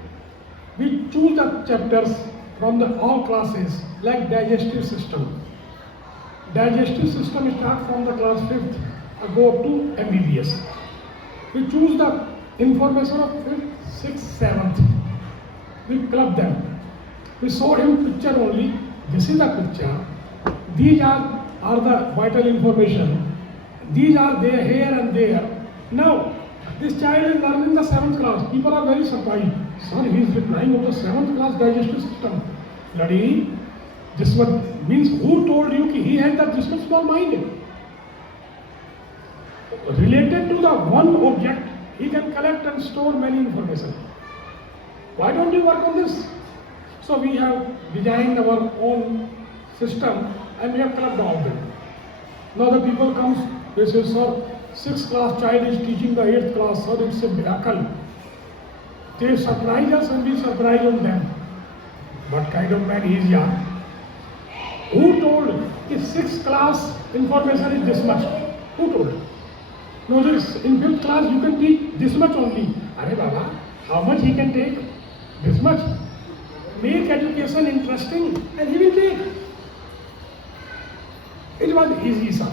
we choose the chapters from the all classes like digestive system. Digestive system starts from the class 5th, go to MBBS. We choose the information of 5th, 6th, 7th. We club them. We show him picture only. This is the picture. These are the vital information. These are there, here and there. Now, this child is learning the 7th class. People are very surprised. Sir, he is replying of the 7th class digestive system. Bloody, this one means who told you he has this much small mind? Related to the one object, he can collect and store many information. Why don't you work on this? So we have designed our own system and we have clubbed all them. Now the people comes, they say, sir, 6th class child is teaching the 8th class, sir, it's a miracle. They surprise us and we surprise on them. What kind of man he is, yeah? Who told that 6th class information is this much? Who told? No, this in 5th class you can teach this much only. Arey Baba, how much he can take? This much. Make education interesting and he will take. It was easy, sir.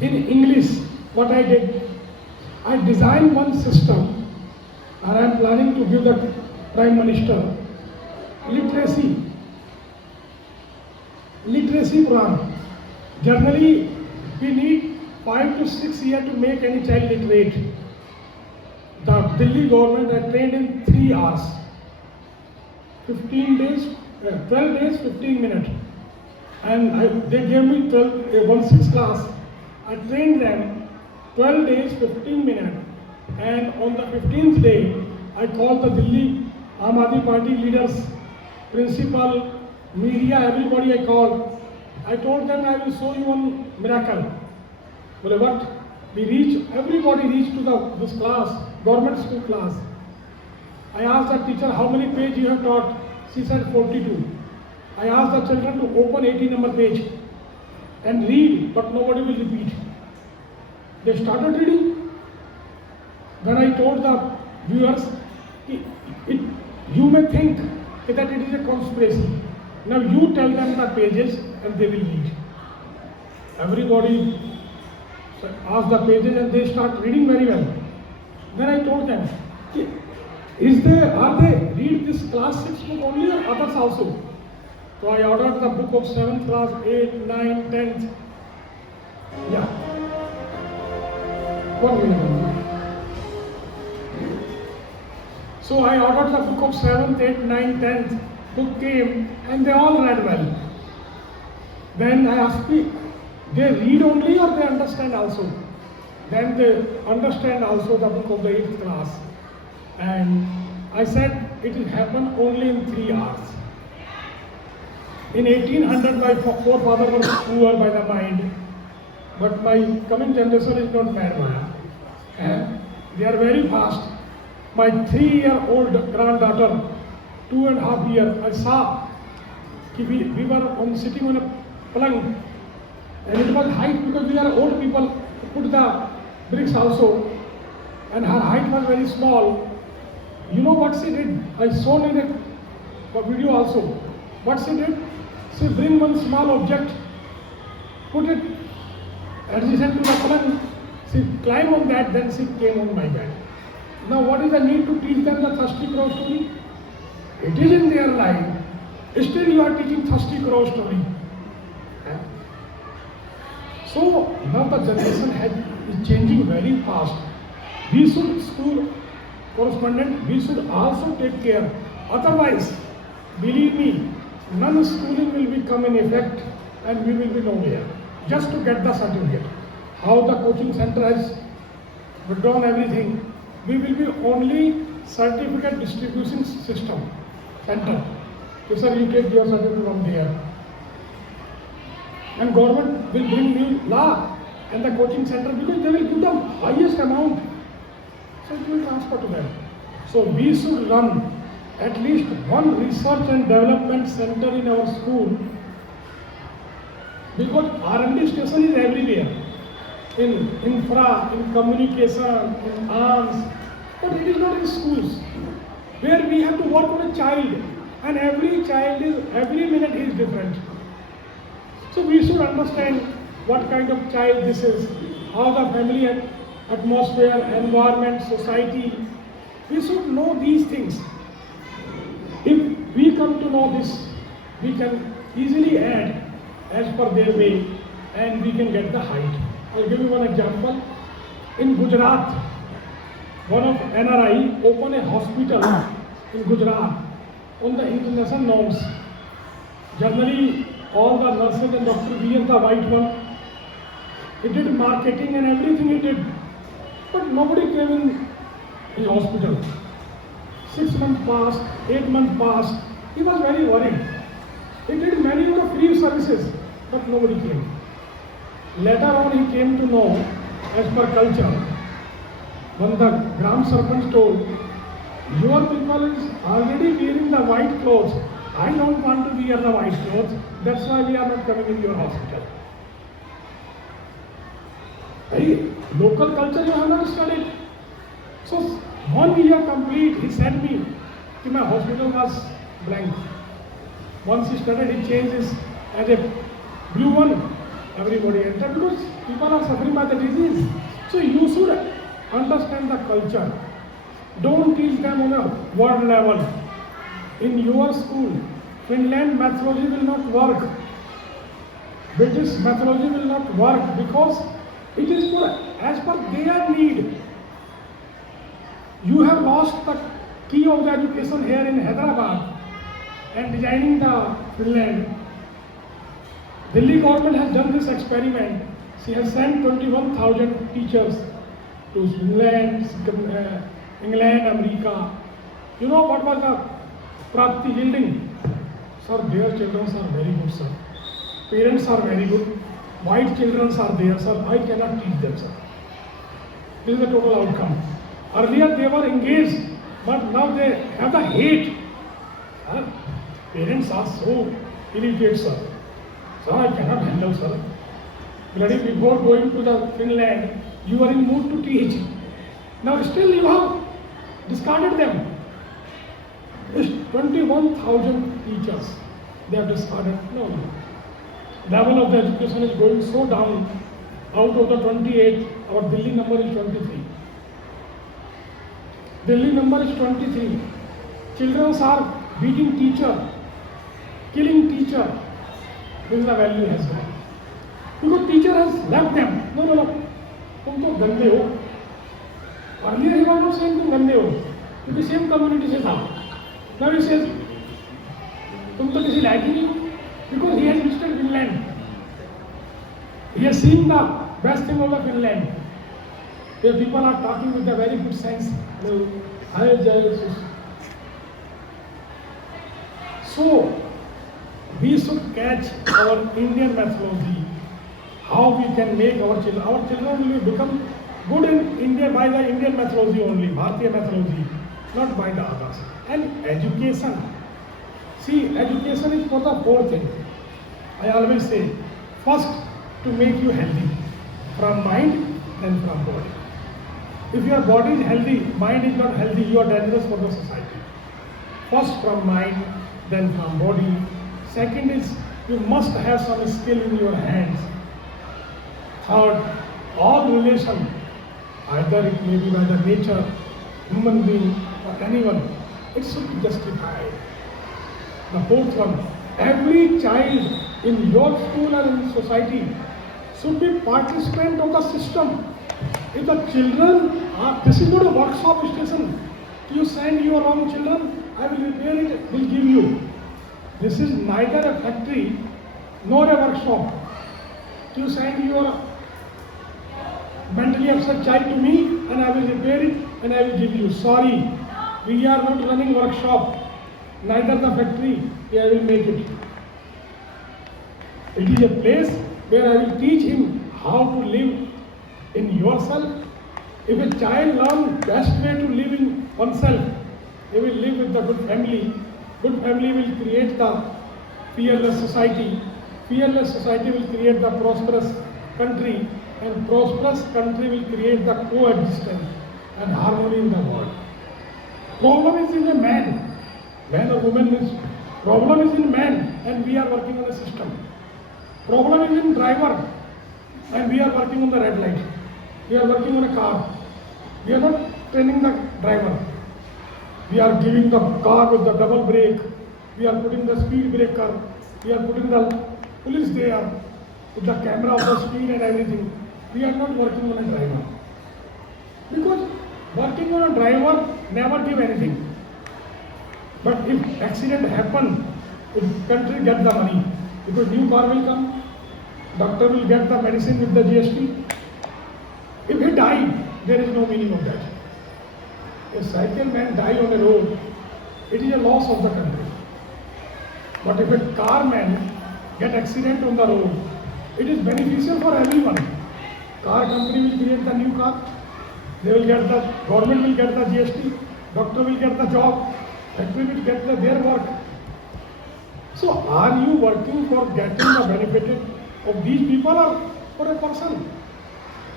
In English, what I did, I designed one system and I am planning to give the Prime Minister literacy program. Generally, we need 5 to 6 years to make any child literate. The Delhi government had trained in 3 hours. 15 days, 12 days, 15 minutes. And they gave me 1/6 class. I trained them 12 days, 15 minutes. And on the 15th day, I called the Delhi Aam Aadmi Party leaders, principal, media, everybody I called. I told them I will show you one miracle. Well, what? Everybody reached to this class, government school class. I asked the teacher, how many pages you have taught? She said 42. I asked the children to open 80 number page and read, but nobody will repeat. They started reading. Then I told the viewers, you may think that it is a conspiracy. Now you tell them the pages and they will read. Everybody asked the pages and they start reading very well. Then I told them, are they read this class 6 book only or others also? So I ordered the book of 7th class, 8th, 9th, 10th. Yeah. 1 minute. So I ordered the book of 7th, 8th, 9th, 10th. Book came and they all read well. Then I asked me, they read only or they understand also? Then they understand also the book of the 8th class. And I said it will happen only in 3 hours. In 1800 my forefather was poor by the mind, but my coming generation is not bad, Maya. And they are very fast. My 3-year-old granddaughter, 2.5 years, I saw we were sitting on a palang, and it was height because we are old people, put the bricks also, and her height was very small. You know what she did? I saw in a video also. What she did? She bring one small object, put it adjacent to the palang, she climbed on that, then she came on my bed. Now what is the need to teach them the thirsty crow story? It is in their life. Still you are teaching thirsty crow story. So now the generation is changing very fast. We should, school correspondent, we should also take care. Otherwise, believe me, none schooling will become in effect and we will be nowhere. Just to get the certificate. How the coaching center has withdrawn everything, we will be only certificate distribution system center. So sir, you take your certificate from there. And government will bring new law and the coaching center because they will give the highest amount. So it will transfer to them. So we should run at least one research and development center in our school because R&D station is everywhere. In infra, in communication, in arms, but it is not in schools where we have to work on a child and every child is, every minute is different. So we should understand what kind of child this is, how the family atmosphere, environment, society, we should know these things. If we come to know this, we can easily add as per their way and we can get the height. I'll give you one example. In Gujarat, one of NRI opened a hospital in Gujarat on the international norms. Generally, all the nurses and doctors wear the white one. He did marketing and everything he did. But nobody came in his hospital. 6 months passed, 8 months passed. He was very worried. He did many more free services, but nobody came. Later on he came to know, as per culture, when the Gram Sarpanch told, your people is already wearing the white clothes. I don't want to wear the white clothes. That's why we are not coming in your hospital. Hey, local culture you have not studied. So 1 year complete, he said me, that my hospital was blank. Once he started, he changed his as a blue one. Everybody entered because people are suffering by the disease. So you should understand the culture. Don't teach them on a world level. In your school, Finland methodology will not work. British methodology will not work because it is for as per their need. You have lost the key of the education here in Hyderabad and designing the Finland. Delhi government has done this experiment. She has sent 21,000 teachers to Finland, England, America. You know what was the Pragati yielding? Sir, their children are very good, sir. Parents are very good. White children are there, sir. I cannot teach them, sir. This is the total outcome. Earlier they were engaged, but now they have the hate. Sir, parents are so irritated, sir. Sir, I cannot handle, sir. Bloody before going to the Finland, you are in mood to teach. Now still you have discarded them. 21,000 teachers, they have discarded. No. Level of the education is going so down. Out of the 28, our Delhi number is 23. Delhi number is 23. Children are beating teacher, killing teacher. This is the value has gone. Because teacher has left them. No. तुम तो गंदे हो. Earlier he was not saying तुम गंदे हो. In the same community से था. Now he says तुम तो किसी लायक ही नहीं हो. Because he has visited Finland. He has seen the best thing of the Finland. Where people are talking with a very good sense. So we should catch our Indian methodology. How we can make our children will become good in India by the Indian methodology only, Bharatiya methodology, not by the others. And education. See, education is for the whole thing. I always say, first to make you healthy, from mind, then from body. If your body is healthy, mind is not healthy, you are dangerous for the society. First from mind, then from body. Second is, you must have some skill in your hands. Third, all relation, either it may be by the nature, human being, or anyone, it should be justified. The fourth one, every child in your school or in society should be participant of the system. If the children are, this is not a workshop station. You send your own children, I will repair it, will give you. This is neither a factory nor a workshop. You send your mentally upset child to me and I will repair it and I will give you. Sorry, we are not running workshop, neither the factory, I will make it. It is a place where I will teach him how to live in yourself. If a child learns best way to live in oneself, he will live with the good family. Good family will create the fearless society. Fearless society will create the prosperous country, and prosperous country will create the coexistence and harmony in the world. Problem is in a man. Man or woman is, problem is in man, and we are working on a system. Problem is in driver, and we are working on the red light. We are working on a car. We are not training the driver. We are giving the car with the double brake. We are putting the speed breaker. We are putting the police there with the camera of the speed and everything. We are not working on a driver. Because working on a driver never give anything. But if accident happen, if country get the money, because new car will come, doctor will get the medicine with the GST. If he died, there is no meaning of that. A cycle man die on the road, it is a loss of the country. But if a car man get accident on the road, it is beneficial for everyone. Car company will create the new car, they will get the, government will get the GST, doctor will get the job, factory will get their work. So are you working for getting the benefit of these people or for a person?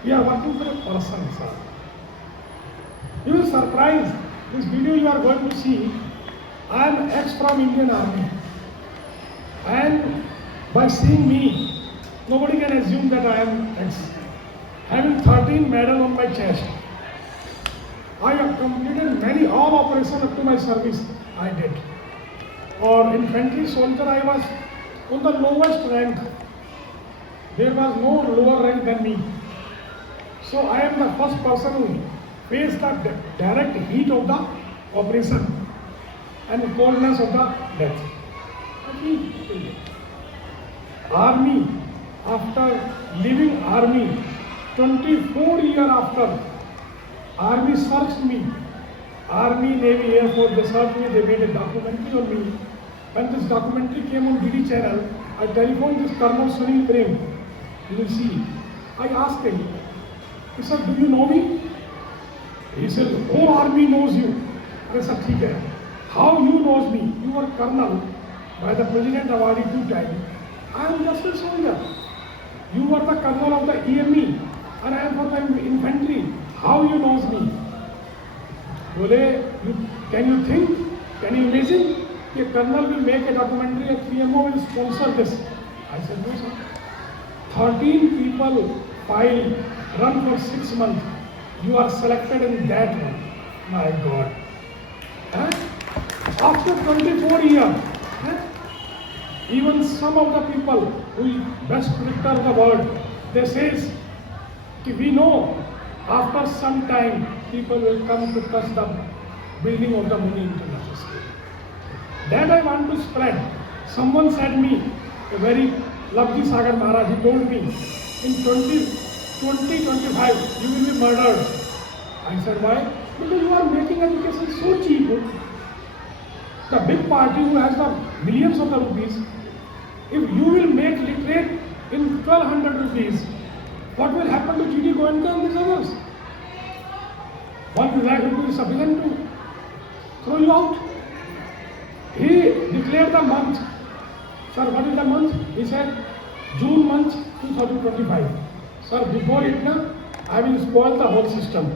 We are working for a person, sir. You will surprise, this video you are going to see, I am ex from Indian Army. And by seeing me, nobody can assume that I am ex. Having 13 medals on my chest, I have completed many, all operations up to my service, I did. Or infantry soldier, I was on the lowest rank. There was no lower rank than me. So I am the first person who faced the direct heat of the operation and coldness of the death. Army, after leaving army, 24 years after, army searched me. Army, Navy, Air Force, they searched me, they made a documentary on me. When this documentary came on DD channel, I telephoned this Colonel Sunil Prem. You will see. I asked him, he said, do you know me? He said, whole army knows you. I said, okay. How you knows me? You were colonel by the president awarded 2 times. I am just a soldier. You were the colonel of the EME and I am for the infantry. How you knows me? Can you think? Can you imagine? A colonel will make a documentary, a PMO will sponsor this. I said, no sir. 13 people file, run for 6 months. You are selected in that one. My God. After 24 years, even some of the people who best predictor of the world, they says, we know after some time people will come to touch the building of the Muni International School. That I want to spread. Someone said me, a very lovely Sagar Maharaj, he told me, in 2025 you will be murdered. I said, why? Because you are making education so cheap. The big party who has the millions of the rupees, if you will make literate in 1200 rupees, what will happen to GD Goenka and these others? 1 lakh rupees is sufficient to throw you out. He declared the month. Sir, what is the month? He said, June month 2025. Sir, before it, I will spoil the whole system.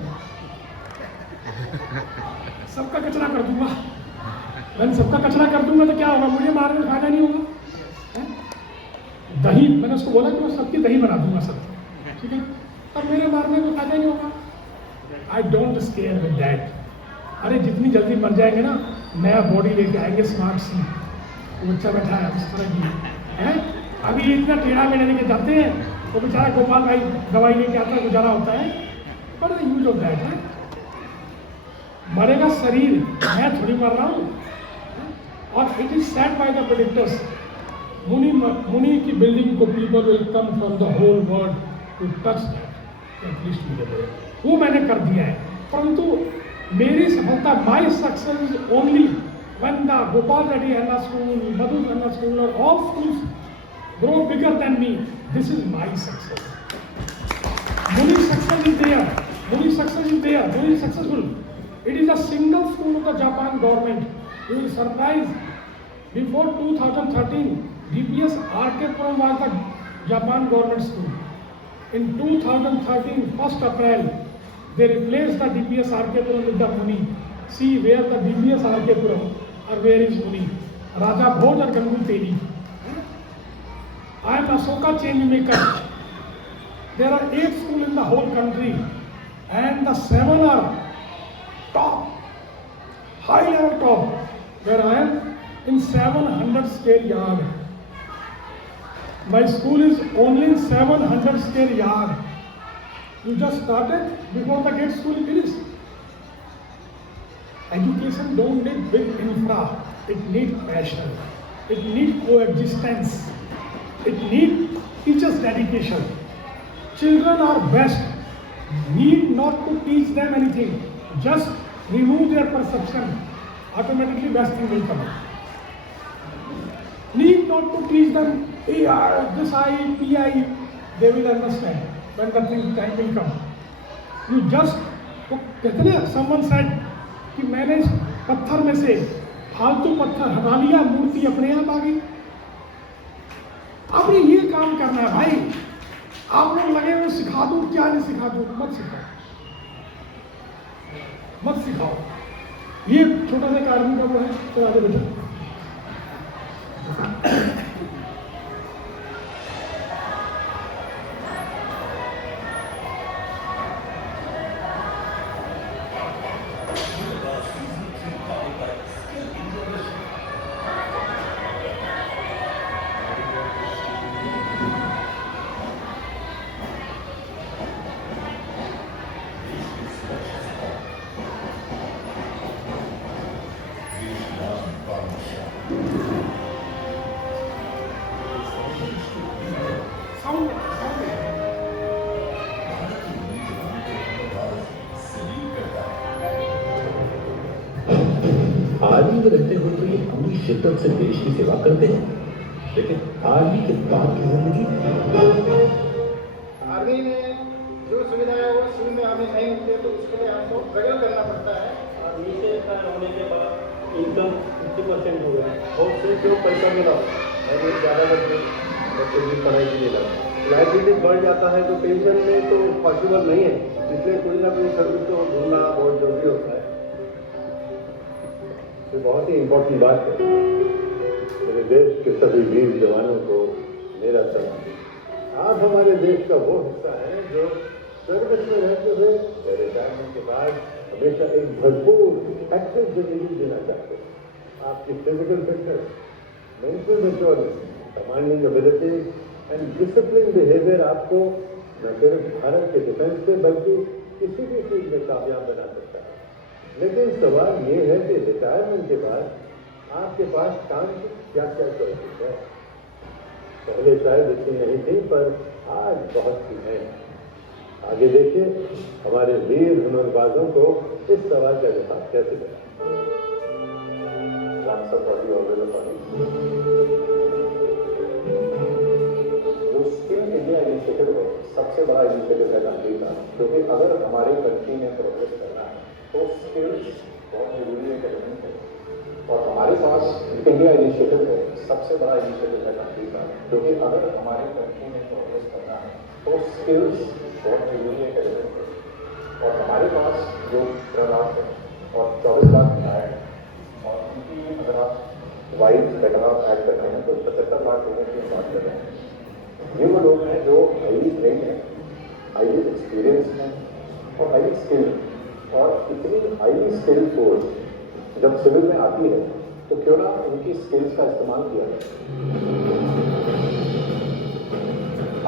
सबका कचरा कर दूंगा. मैं सबका कचरा कर दूंगा तो क्या होगा? मुझे मारने में फायदा नहीं होगा. दही, मैंने उसको बोला कि मैं सबकी दही बना दूंगा सर. ठीक है? तब मेरे मारने में फायदा नहीं होगा. I don't scare with that. अरे जितनी जल्दी मर जाएंगे ना, नया बॉडी लेके आएंगे स्मार्ट सी. वो बच्चा बैठा है उस तरह की है. अभी इतना टेढ़ा मेढ़ा लेके जाते हैं वो बेचारा गोपाल भाई दवाई लेके आता है, गुजारा होता है, पर यूज होता है। मरेगा शरीर, मैं थोड़ी मर रहा हूँ। और it is said by the predictors, मुनि की बिल्डिंग को people will come from the whole world to touch that, at least मुझे वो मैंने कर दिया है। परंतु मेरी सफलता, my success is only when the Gopal Reddy Anna School, Madhu Anna School, or all schools grow bigger than me. This is my success. Muni's success is there. Muni's success is there. Muni is successful. It is a single school of the Japan government. You will surprise. Before 2013, DPS RK Puram was the Japan government school. In 2013, 1st April, they replaced the DPS RK Puram with the Muni. See where the DPS RK Puram or where is Muni? Raja Bhoj or Gangu Teli. I am Ashoka change maker. There are 8 schools in the whole country, and the 7 are top, high level top, where I am in 700 square yard. My school is only in 700 square yard. You just started before the gate school is finished. Education don't need big infra, it needs passion, it needs coexistence, it needs teachers' dedication. Children are best, need not to teach them anything, just remove their perception, automatically best thing will come. Need not to teach them, this I, PI, they will understand when the time will come. You just, someone said, कि मैंने इस पत्थर में से फालतू पत्थर हटा लिया, मूर्ति अपने आप आ गई। आपने ये काम करना है भाई। आप लोग लगे वो सिखा दूं, क्या नहीं सिखा दूं, मत सिखाओ, मत सिखाओ। ये छोटा सा कार्बन का वो है, तो आगे बेटा। आर्मी में रहते हुए तो ये पूरी शिद्दत से देश की सेवा करते हैं, लेकिन आर्मी के बाद की जिंदगी, आर्मी में जो सुविधाएं वो शुरू में हमें नहीं मिलती, तो उसके लिए आपको स्ट्रगल करना पड़ता है। और नीचे का होने के बाद इनकम 50% हो गया, बहुत से जो पैसा मिला और ज़्यादा बच्चे की पढ़ाई के लिए लगा, लाइबिलिटी बढ़ जाता है, तो पेंशन में तो पॉसिबल नहीं है, इसलिए कोई ना कोई सर्विस तो ढूंढना बहुत जरूरी होता है। ये बहुत ही इम्पोर्टेंट बात है। मेरे देश के सभी वीर जवानों को मेरा सलाम। आप हमारे देश का वो हिस्सा है जो सर्विस में रहते हुए रिटायरमेंट के बाद हमेशा एक भरपूर एक्टिव जिंदगी जीना चाहते हैं। आपकी physical fitness, mental maturity, commanding ability and discipline behaviour आपको न सिर्फ भारत के डिफेंस में बल्कि किसी भी फील्ड में कामयाब बना सकता है। लेकिन सवाल ये है कि रिटायरमेंट के बाद आपके पास काम की क्या क्या चॉइसेस है। पहले शायद इतनी नहीं थी, पर आज बहुत सी है। आगे देखिए हमारे वीर हुनरबाजों को इस सवाल का जवाब कैसे दें। जो स्किल इंडिया इनिशिएटिव है, सबसे बड़ा इनिशिएटिव है कंट्री का, क्योंकि अगर हमारे कंट्री में प्रोग्रेस करना है तो स्किल्स बहुत जरूरी एक एलिमेंट है। और हमारे पास इंडिया इनिशिएटिव है, सबसे बड़ा इनिशिएटिव है कंट्री का, क्योंकि अगर हमारे कंट्री में प्रोग्रेस करना है तो स्किल्स बहुत जरूरी एक एलिमेंट है। और हमारे पास जो 13 लाख है और 24 लाख ऐड, और उनकी अगर आप वाइज बेटर आप ऐड करते हैं तो 75 लाख लोगों की बात कर रहे हैं। ये वो लोग हैं जो हाईली ट्रेंड हैं, हाईली एक्सपीरियंस हैं और हाईली स्किल्ड। और इतनी हाईली स्किल्ड फोर्स जब सिविल में आती है तो क्यों ना उनकी स्किल्स का इस्तेमाल किया जाए।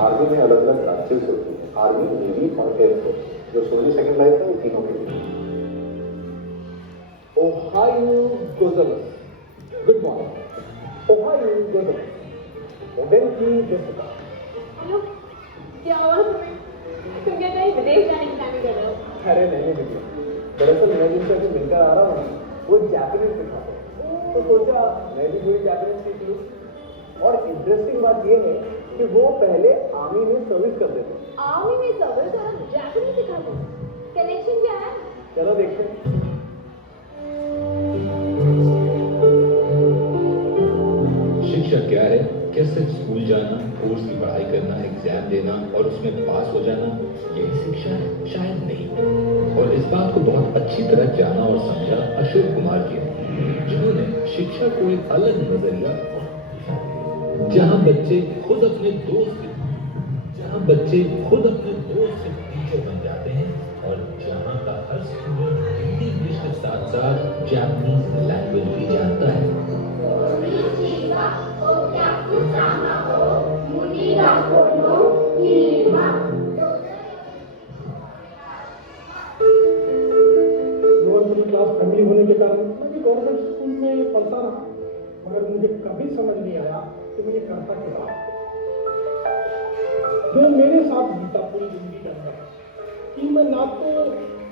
आर्मी में अलग अलग ब्रांचेस होती हैं, आर्मी, नेवी और एयरफोर्स। जो सोलजर सेकंड लाइफ है ये तीनों के लिए। ओहायो गोजल्स, गुड मॉर्निंग। ओहायो गोजल्स, ओडेंकी जेसिका। क्या हुआ तुम्हें? तुम कहते हैं विदेश जाने की प्लानिंग कर रहे हो? अरे नहीं नहीं, दरअसल मैं जिनसे अभी मिलकर आ रहा हूँ वो जापानीज सिखाते हैं, तो सोचा मैं भी थोड़ी जापानीज सीख लूँ। और इंटरेस्टिंग बात ये है कि वो पहले आर्मी में सर्विस करते थे। आर्मी में सर्विस और जापानीज सिखाते हो? कनेक्शन क्या है? चलो देखते हैं। शिक्षा क्या है? क्या सिर्फ स्कूल जाना, कोर्स की पढ़ाई करना, एग्जाम देना और उसमें पास हो जाना, यही शिक्षा है? शायद नहीं। और इस बात को बहुत अच्छी तरह जाना और समझा अशोक कुमार जी ने, जिन्होंने शिक्षा को एक अलग नजरिया, जहां बच्चे खुद अपने दोस्त से टीचर बन जाते हैं और जहां का हर स्टूडेंट हिंदी इंग्लिश के साथ साथ जापानीज लैंग्वेज भी जानता है। लोअर मिडिल क्लास फैमिली होने के कारण मैं भी गवर्नमेंट स्कूल में पढ़ता रहा, मगर मुझे कभी समझ नहीं आया कि मुझे करता क्या। जो मेरे साथ बीता पूरी जिंदगी के अंदर कि मैं ना तो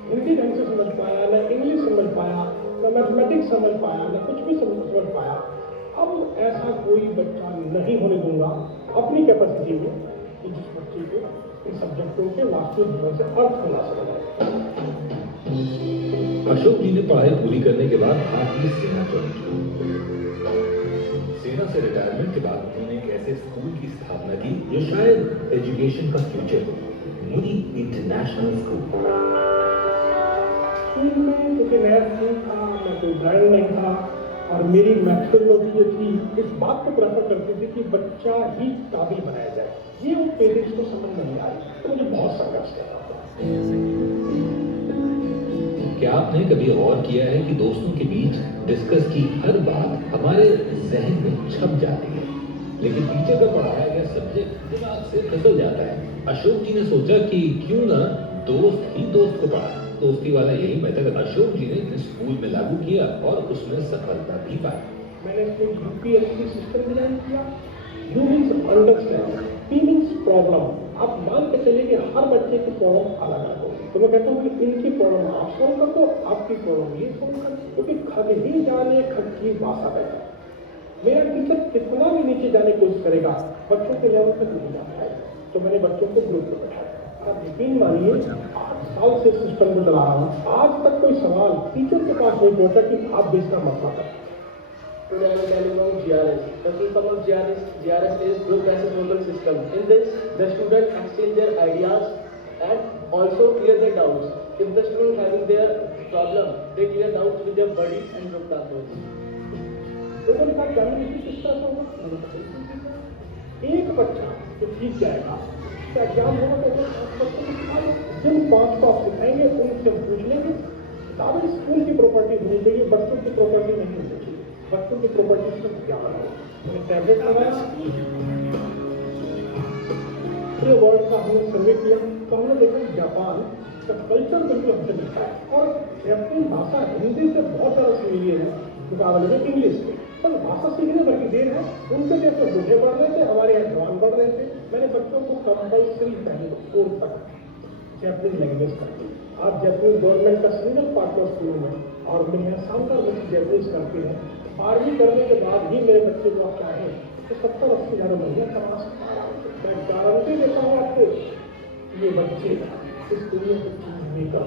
हिंदी ढंग से समझ पाया, ना इंग्लिश समझ पाया, ना मैथमेटिक्स समझ पाया, ना कुछ भी समझ पाया। अब ऐसा कोई बच्चा नहीं होने दूंगा अपनी कैपेसिटी में कि जिस बच्चे को इन सब्जेक्टों के वास्तविक जीवन से अर्थ होना समझ। अशोक जी ने पढ़ाई पूरी करने के बाद भारतीय सेना ज्वाइन की। सेना से रिटायरमेंट के बाद उन्होंने एक ऐसे स्कूल की स्थापना की जो शायद एजुकेशन का फ्यूचर हो, मुनी इंटरनेशनल स्कूल। स्कूल में क्योंकि नया स्कूल था, मैं कोई गाइड नहीं था और मेरी मैथोलॉजी जो थी इस बात को प्रेफर करती थी कि बच्चा ही काबिल बनाया जाए। ये उन पेरेंट्स को समझ नहीं आई, तो मुझे बहुत संघर्ष करना पड़ा। क्या आपने कभी गौर किया है कि दोस्तों के बीच डिस्कस की हर बात हमारे जहन में छप जाती है, लेकिन टीचर का पढ़ाया गया सब्जेक्ट दिमाग से फिसल जाता है। अशोक जी ने सोचा कि क्यों ना दोस्त ही दोस्त को पढ़ाए। दोस्ती वाला यही मेथड अशोक जी ने स्कूल में लागू किया और उसमें सफलता भी पाई। मैंने इसमें यूपीएससी सिस्टम डिजाइन किया। You means understand, P means problem. आप मान के चलिए कि हर बच्चे की प्रॉब्लम अलग अलग होगी, तो मैं कहता हूँ कि इनकी प्रॉब्लम आप सॉल्व कर दो, आपकी प्रॉब्लम ये सॉल्व कर दो, क्योंकि खग ही जाने खग की भाषा पैदा। मेरा टीचर कितना भी नीचे जाने की कोशिश करेगा, बच्चों के लेवल तक नहीं जा पाएगा। तो मैंने बच्चों को ग्रुप में बैठाया। आप यकीन मानिए 8 साल से सिस्टम को चला रहा हूँ, आज तक कोई सवाल टीचर के पास नहीं पहुंचा कि आप भी इसका मसला करें। Today I am telling about GRS. The full form of GRS is Group Resource Management System. In this, the student exchange their ideas and also clear their doubts. If the student having their problem, they clear doubts with their buddies and group classes. लोगों ने कहा community किस तरह से होगा? एक बच्चा जो सीख जाएगा, उसका एग्जाम होगा तो 5 बच्चों को सिखा लो। जिन 5 को आप सिखाएंगे उनसे पूछ लेंगे। किताबें स्कूल की प्रॉपर्टी होनी चाहिए, बच्चों की प्रॉपर्टी नहीं होनी चाहिए। बच्चों की प्रॉपर्टी से ज्ञान हो। मैंने टैबलेट लगाया, पूरे वर्ल्ड का हमने सर्वे किया, तो हमने देखा जापान का कल्चर बिल्कुल हमसे मिलता है और जापानी भाषा हिंदी से बहुत ज़्यादा सिमिलर है मुकाबले में इंग्लिश के। पर भाषा सीखने पर भी देर है। उनके जैसे बूढ़े बढ़ रहे थे, हमारे यहाँ जवान बढ़ रहे थे। मैंने बच्चों को कंपल्सरी पहले 4 तक जापानीज लैंग्वेज कर दी। आज जापानीज गवर्नमेंट का सिंगल पार्टनर स्कूल में और मेरे यहाँ शानदार बच्चे जापानीज करते हैं। 12वीं करने के बाद ही मेरे बच्चे को आप चाहें तो 70-80 हज़ार महीने कमा सकता है। मैं गारंटी देता हूँ आपको, ये बच्चे इस दुनिया को चीज नहीं कर।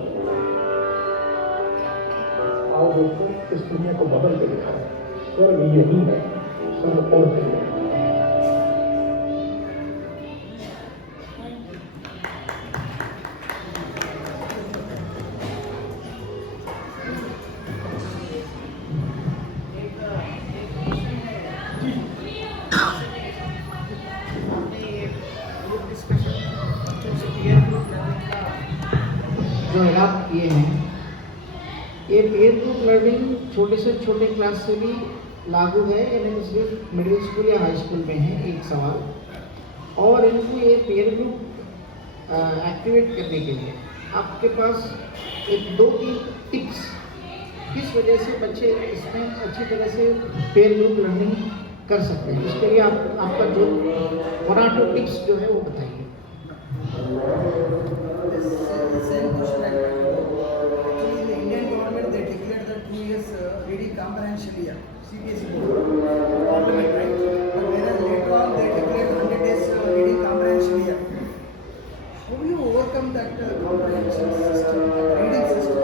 आओ दोस्तों, इस दुनिया को बदल के दिखाएं। स्वर्ग यही है, स्वर्ग और कहीं नहीं। जो आप किए हैं, ये पेयर ग्रुप लर्निंग छोटे से छोटे क्लास से भी लागू है या नहीं, सिर्फ मिडिल स्कूल या हाई स्कूल में है? एक सवाल। और इनको ये पेयर ग्रुप एक्टिवेट करने के लिए आपके पास एक 2-3 टिप्स किस वजह से बच्चे इसमें अच्छी तरह से पेयर ग्रुप लर्निंग कर सकते हैं, इसके लिए आपका जो 1 or 2 टिप्स जो है वो बताइए। Same question I want to know. Actually, the Indian government they declared the 2 years reading comprehension year, CBSE board, parliament, right? But whereas later on they declared 100 days reading comprehension year. How do you overcome that comprehension system, that reading system?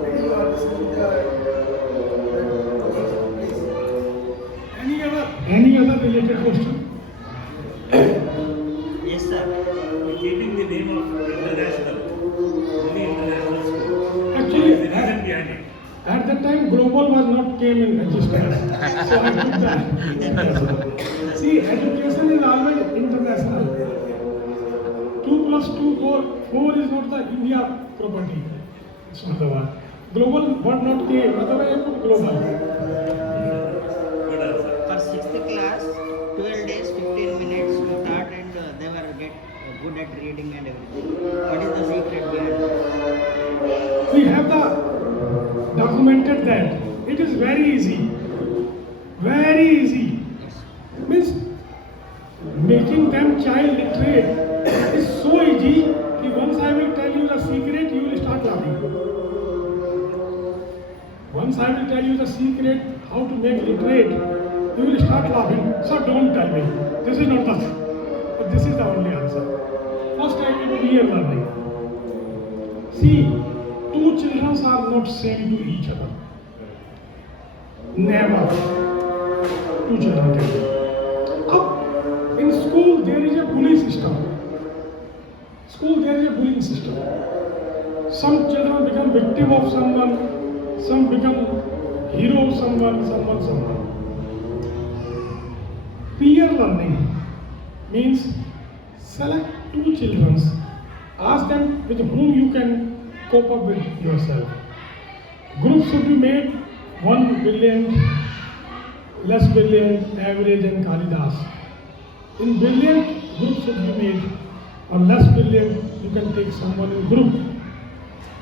Already you are listening the please. Any other related question? Yes, sir. Keeping the name of international, Muni International School. Actually, What is the reason behind it? At that time, global was not came in existence, so I took that. See, education is always international. 2 plus 2, 4. 4 is not the India property. It's not the one. Global word not came. Otherwise, I put global. Good answer. For 6th class, 12 days, 15 minutes to start, and they were get good at reading and everything. What is the secret behind it? We have the documented that. It is very easy. Very easy. Means making them child literate is so easy that once I will tell you the secret, you will start laughing. Once I will tell you the secret how to make literate, you will start laughing. So don't tell me. This is not the but this is the only answer. First time you will hear learning. See, 2 children are not same to each other. Never. 2 children can be. Up in school there is a bullying system. School there is a bullying system. Some children become victim of someone, some become hero of someone. Peer learning means select 2 children, ask them with whom you can cope up with yourself. Groups should be made 1 brilliant, less brilliant, average and Kalidas. In brilliant, groups should be made, or less brilliant, you can take someone in group.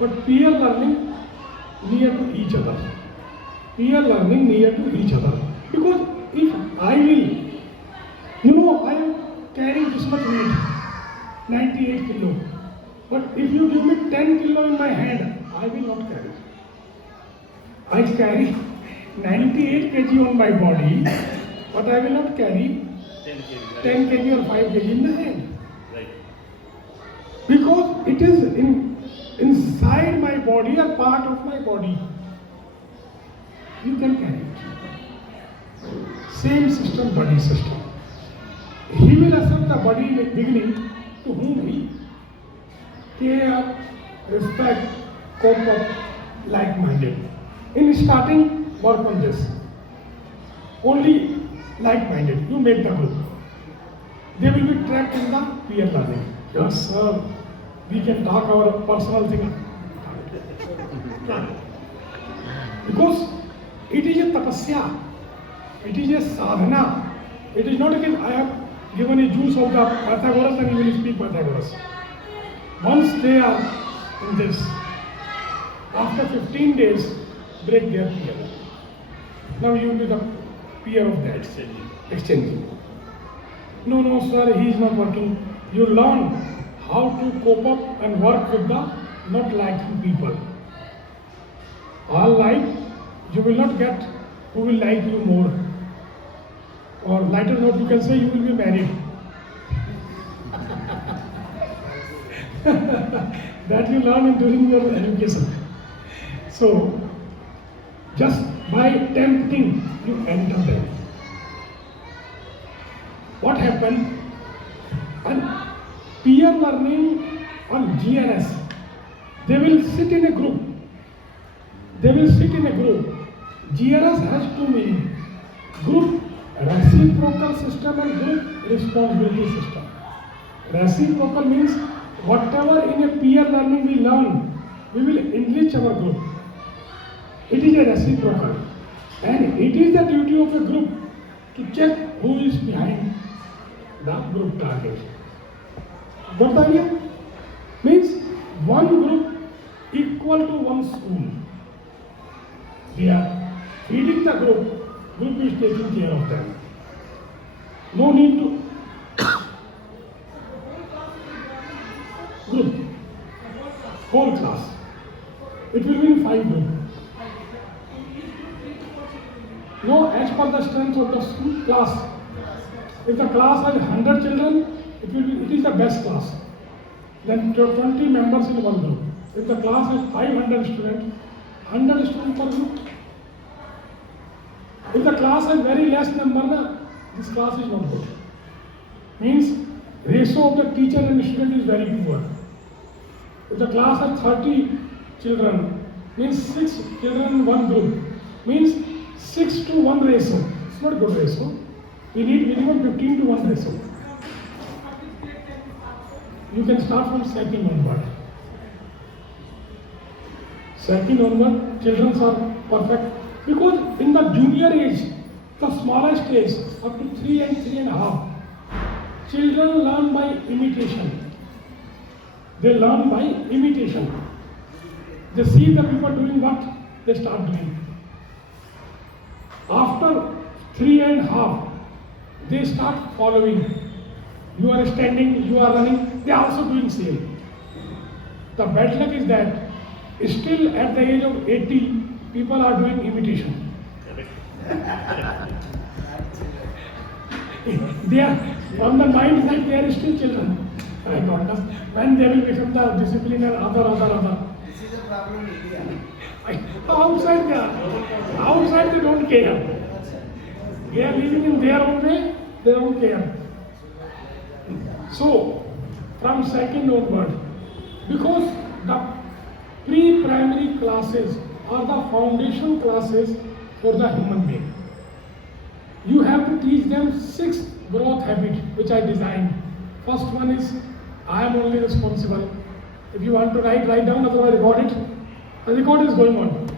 But peer learning near to each other. Peer learning near to each other. Because if I will, I am carrying this much weight, 98 kilo. But if you give me 10 kilo in my hand, I will not carry. I carry 98 kg on my body, but I will not carry 10 kg or 5 kg in the hand. Right. Because it is inside my body, a part of my body. You can carry it. Same system, body system. He will accept the body in the beginning to whom he care, respect, cope up, like-minded. In starting, work on this. Only like-minded. You make the group. They will be trapped in the peer learning. Yes, sir. We can talk our personal thing. Because it is a tapasya. It is a sadhana. It is not because I have given a juice of the Pythagoras and you will speak Pythagoras. Once they are in this, after 15 days, break their peer. Now you will be the peer of that. Exchanging. No, sir, he is not working. You learn how to cope up and work with the not liking people. All life, you will not get who will like you more. Or lighter note, you can say you will be married. That you learn during your education. So, just by tempting, you enter them. What happened? And peer learning on GRS, they will sit in a group. GRS has 2 meanings. Group reciprocal system and group responsibility system. Reciprocal means whatever in a peer learning we learn, we will enrich our group. It is a reciprocal. And it is the duty of a group to check who is behind the group target. Got the idea? Means one group equal to one school. We are feeding the group is taking care of them. No need to group, whole class. It will be in 5 groups. No, as per the strength of the school class. If the class has 100 children, it is the best class. Then 20 members in one group. If the class has 500 students, 100 students per group. If the class has very less number, this class is not good. Means ratio of the teacher and student is very poor. If the class has 30 children, means 6 children in one group, means 6 to 1 ratio. It's not good ratio. We need minimum 15 to 1 ratio. You can start from second onward. Second onward, children are perfect. Because in the junior age, the smallest age, up to 3 and 3.5, children learn by imitation. They learn by imitation. They see the people doing what they start doing. After 3.5, they start following. You are standing, you are running, they are also doing same. The bad luck is that still at the age of 80, people are doing imitation. They are, from the mind that they are still children. I got that. When they will become the discipline and other. This is a problem in India. Outside they don't care. They are living in their own way, they don't care. So, from second onward, because the pre-primary classes are the foundation classes for the human being. You have to teach them 6 growth habits which I designed. First one is, I am only responsible. If you want to write down, otherwise record it. The record is going on.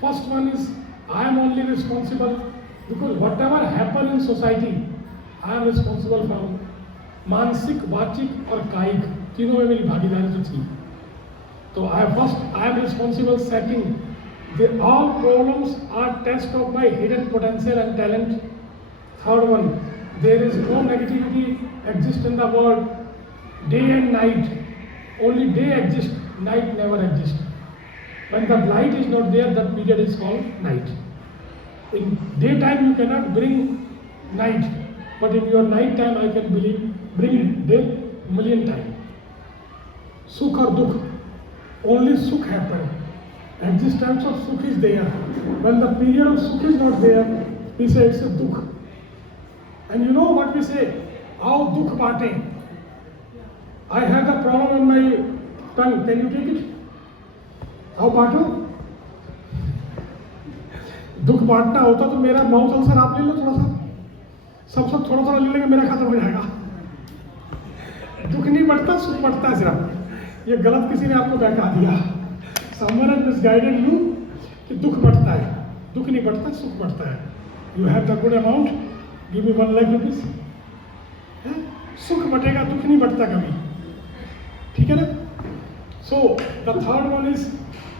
First one is, I am only responsible because whatever happen in society, I am responsible for. मानसिक, वाचिक और कायिक तीनों में मेरी भागीदारी तो थी. तो I am responsible setting. All problems are test of my hidden potential and talent. Third one, there is no negativity exists in the world. Day and night, only day exists, night never exists. When the light is not there, that period is called night. In daytime you cannot bring night, but in your night time I can bring day million times. Sukh or dukh, only sukh happen. Existence of sukh is there. When the period of sukh is not there, we say it's a dukh. And you know what we say? Aao dukh baate. I have a problem in my tongue. Can you take it? How बांटो? दुख बांटना होता तो मेरा mouth ulcer आप ले लो थोड़ा सा, सब थोड़ा थोड़ा ले लेंगे, मेरा खत्म हो जाएगा. दुख नहीं बढ़ता, सुख बढ़ता है सिर्फ. ये गलत किसी ने आपको बहका दिया. Someone has misguided you कि दुख बढ़ता है. दुख नहीं बढ़ता, सुख बढ़ता है. You have the good amount, give me 1 lakh rupees. सुख बढ़ेगा, दुख नहीं बढ़ता कभी. ठीक है ना? So the third one is,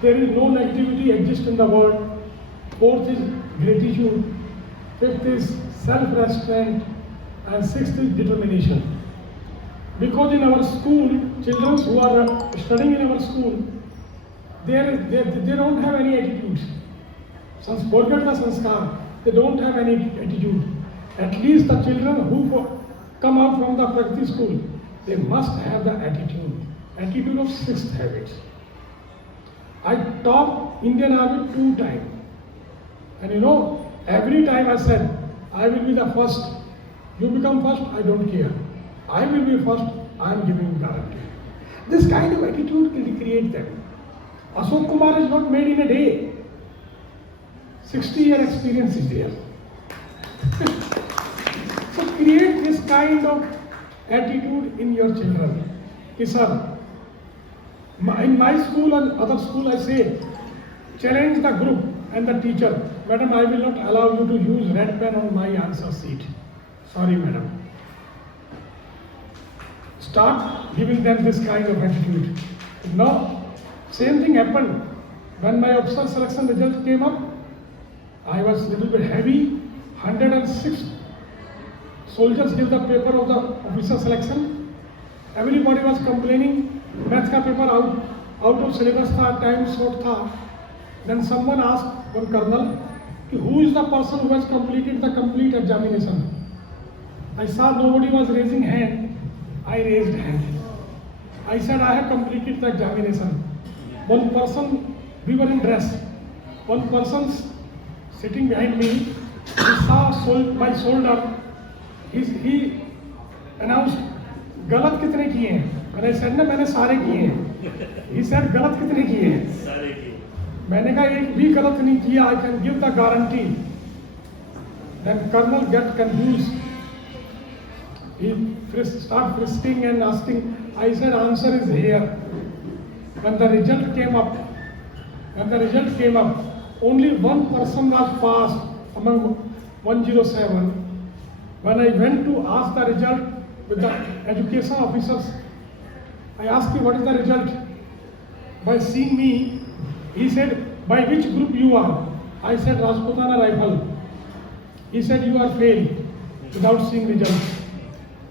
there is no negativity exists in the world. Fourth is gratitude. Fifth is self-restraint. And sixth is determination. Because in our school, children who are studying in our school, they don't have any attitude. Forget the sanskar. They don't have any attitude. At least the children who come out from the Pragati school, they must have the attitude. Attitude of 6th habits. I taught Indian Army 2 times. And you know, every time I said, I will be the first. You become first, I don't care. I will be first, I am giving guarantee. This kind of attitude will create them. Ashok Kumar is not made in a day. 60-year experience is there. So create this kind of attitude in your children. Ki sir, in my school and other school I say, challenge the group and the teacher. Madam, I will not allow you to use red pen on my answer sheet. Sorry, madam. start giving them this kind of attitude. Now, same thing happened when my officer selection result came up. I was a little bit heavy. 106 soldiers gave the paper of the officer selection. Everybody was complaining. Math का paper out of syllabus था, time short था. Then someone asked one colonel, who is the person who has completed the complete examination? I saw nobody was raising hand. I raised hand. I said I have completed the examination. One person, we were in dress. One person sitting behind me, he saw my shoulder. He announced, गलत कितने किए हैं? And I said ना मैंने सारे किए हैं. He said गलत कितने किए हैं? सारे किए. मैंने कहा एक भी गलत नहीं किया. I can give the guarantee. Then Colonel get confused. He start frisking and asking. I said answer is here. When the result came up, only one person was passed among 107. When I went to ask the result with the education officers, I asked him what is the result. By seeing me, he said, by which group you are? I said Rajputana Rifle. He said you are failed without seeing result.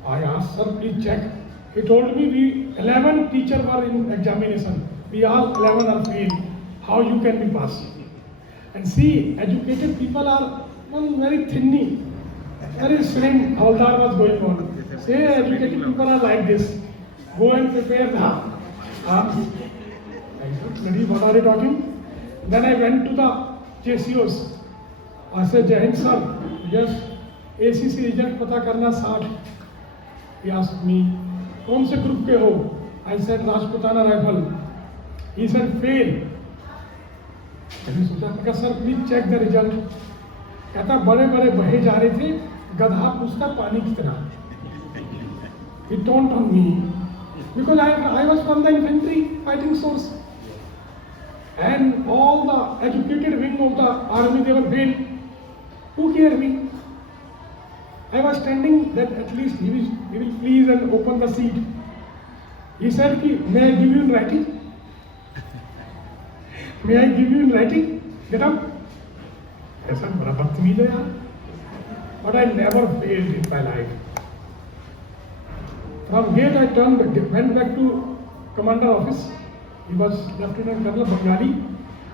I asked, sir, please check. He told me we 11 teachers were in examination. We all 11 are failed. How you can be passed? And see, educated people are very thinny, very slim. Haldar was going on. Say educated people are like this. Go and prepare now. What are you talking? Then I went to the JCOs. I said, Jai Hind sir, yes, ACC result pata karna 60. He asked me, कौन से group के हो? I said Rajputana Rifle. He said fail. मैंने सोचा कि sir please check the result. कहता बड़े बड़े बहे जा रहे थे, गधा पूछता पानी कितना. He taunt on me because I was from the infantry fighting source, and all the educated wing of the army they were failed. Who cared me? I was standing that at least he will please and open the seat. He said, may I give you in writing? May I give you in writing? Get up. I said, बड़ा बदतमीज है यार. But I never failed in my life. From gate I went back to commander office. He was Lieutenant Colonel Bengali.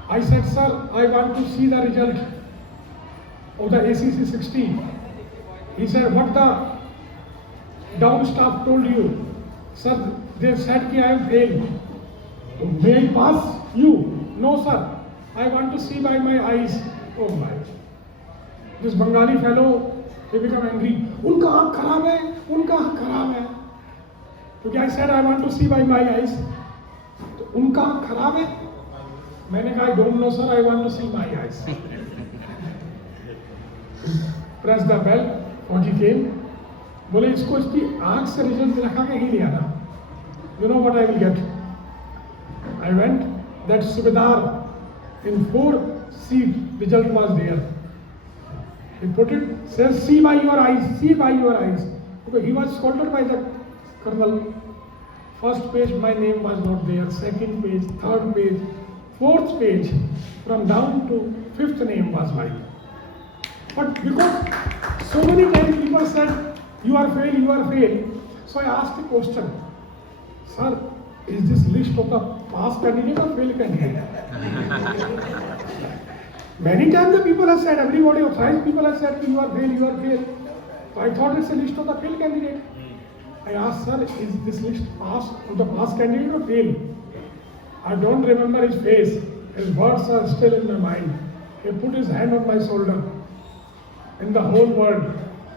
I said, sir, I want to see the result of the ACC 16. He said, what the down staff told you? Sir, they said that I am failed. May I pass you? No, sir. I want to see by my eyes. Oh my. This Bengali fellow, he became angry. उनका आँख खराब है, उनका आँख खराब है. क्योंकि I said I want to see by my eyes. तो उनका आँख खराब है. मैंने कहा I don't know sir, I want to see my eyes. Press the bell. फौजी came. बोले इसको इसकी आँख से रिजल्ट दिखा के ही ले आना. You know what I will get? I went. That Subedar in 4 seat result was there. He put it, says, see by your eyes, see by your eyes. Because he was scolded by the colonel. First page, my name was not there. Second page, third page, fourth page, from down to 5th name was mine. But because so many times people said, you are failed, you are failed. So I asked the question, sir, is this list of the pass candidate or fail candidate? Many times the people have said, everybody authorized people have said, you are fail, you are fail. So I thought it's a list of the fail candidate. I asked, sir, is this list pass of the pass candidate or fail? I don't remember his face. His words are still in my mind. He put his hand on my shoulder. In the whole world,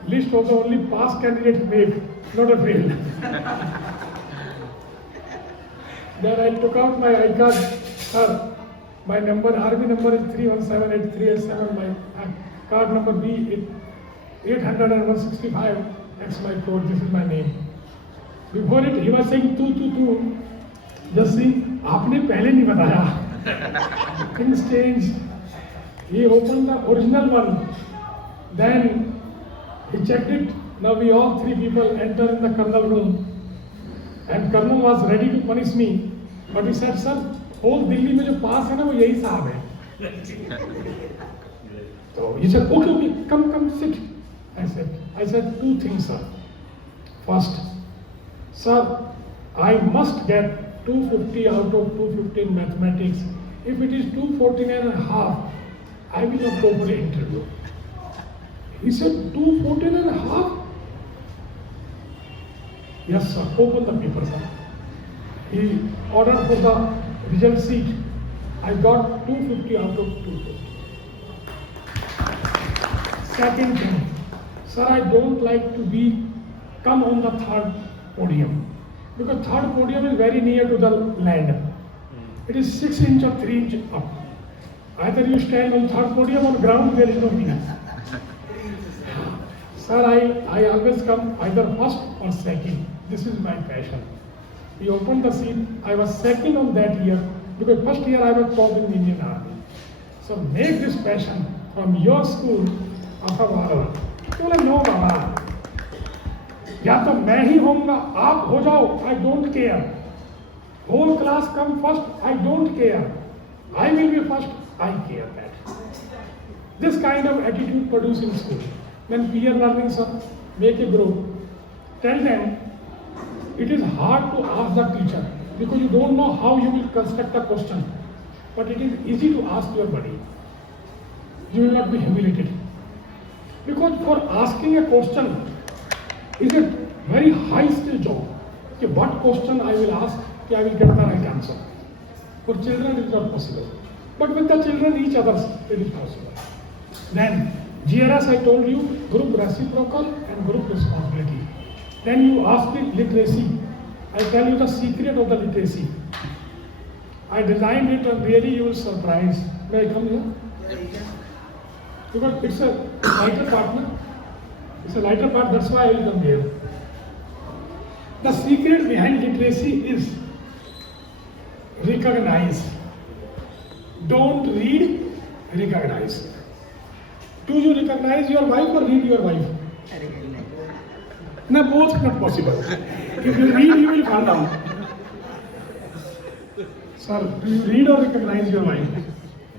list was the only pass candidate made, not a fail. Then I took out my I card. Sir, my number, army number is 3178387. My card number B 800 That's my code. This is my name. Before it, he was saying 222. Just see, आपने पहले नहीं बताया. Things changed. He opened the original one. Then he checked it. Now we all 3 people enter in the colonel room. And Colonel was ready to punish me, but he said, sir, whole Delhi में जो पास है ना वो यही साहब है. So he said, okay, come sit. I said 2 things, sir. First, sir, I must get 250 out of 250 in mathematics. If it is 214.5, I will not go for the interview. He said, 214.5? Yes, sir. Open the paper, sir. He ordered for the result sheet. I got 250 out of 250. Second thing, sir, I don't like to come on the third podium, because third podium is very near to the land. It is 6 inch or 3 inch up. Either you stand on third podium or ground, there is no meaning. Sir, I always come either first or second. This is my passion. He opened the seat. I was second on that year, because first year I was top in the Indian Army. So make this passion from your school of a valor. बोले no बाबा, या तो मैं ही होऊंगा, आप हो जाओ, I don't care. Whole class come first, I don't care. I will be first, I care that. This kind of attitude produced in school. When peer learning, sir, make a group. Tell them it is hard to ask the teacher because you don't know how you will construct a question. But it is easy to ask your buddy. You will not be humiliated. Because for asking a question is a very high skill job. Okay, what question I will ask, I will get the right answer. For children it is not possible. But with the children, each other, it is possible. Then, GRS I told you, group reciprocal and group responsibility. Then you ask me literacy. I tell you the secret of the literacy. I designed it and really you will surprise. May I come here? Because it's a lighter part, no? It's a lighter part, that's why I will come here. The secret behind literacy is recognize. Don't read, recognize. Do you recognize your wife or read your wife? No, both not possible. If you read, you will fall down. Sir, do you read or recognize your wife?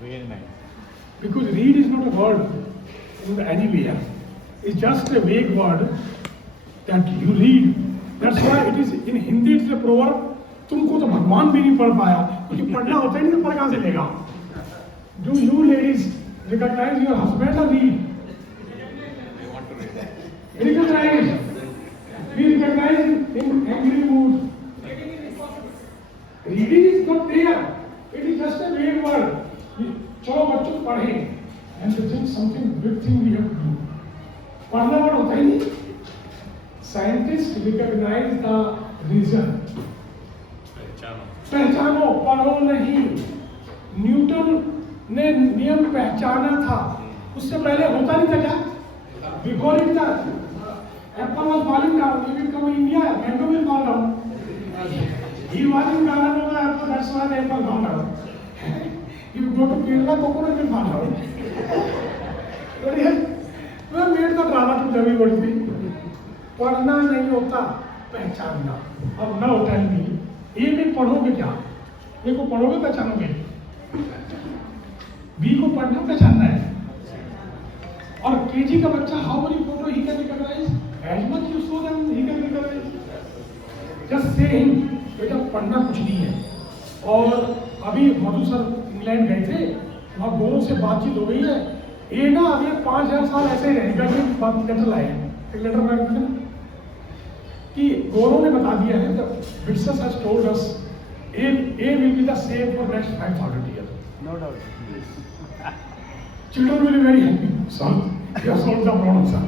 Recognize. Because read is not a word in anywhere. It's just a vague word that you read. That's why it is in Hindi it's a proverb. तुमको तो भगवान भी नहीं पढ़ पाया, क्योंकि पढ़ना होता ही नहीं तो पढ़ कहाँ से लेगा? Do you ladies recognize your husband or read? I want to read. Recognize. We recognize in angry mood. Reading is not there. It is just a vague word. चलो बच्चों पढ़ें. And to think something big thing we have to do. पढ़ना word होता ही नहीं. Scientists recognize the reason. पहचानो, पढ़ो नहीं. Newton ने नियम पहचाना था. उससे पहले होता नहीं था क्या? Before it था. Apple was falling down. He will come in India. Mango will fall down. He was in Ghana, no, that's why the apple fall down. If you go to Kerala, coconut will fall down. But yes, we have made the drama to everybody. पढ़ना नहीं होता, पहचानना. अब now tell me, A में पढ़ोगे क्या? A को पढ़ोगे पहचानोगे? B को पढ़ना पहचानना है. और KG का बच्चा how many photo he can recognize? As much you show them, he can recognize. Just say him, बेटा पढ़ना कुछ नहीं है. और अभी मधु सर इंग्लैंड गए थे, वहाँ गोरों से बातचीत हो गई है. ये ना अगले 5000 साल ऐसे रहेगा कि बात लेटर लाए हैं. एक लेटर में कि गोरों ने बता दिया है, the Witness has told us, A will be the same for next 5,000 years. No doubt. Children will be very happy. Son, you have solved the problem, sir.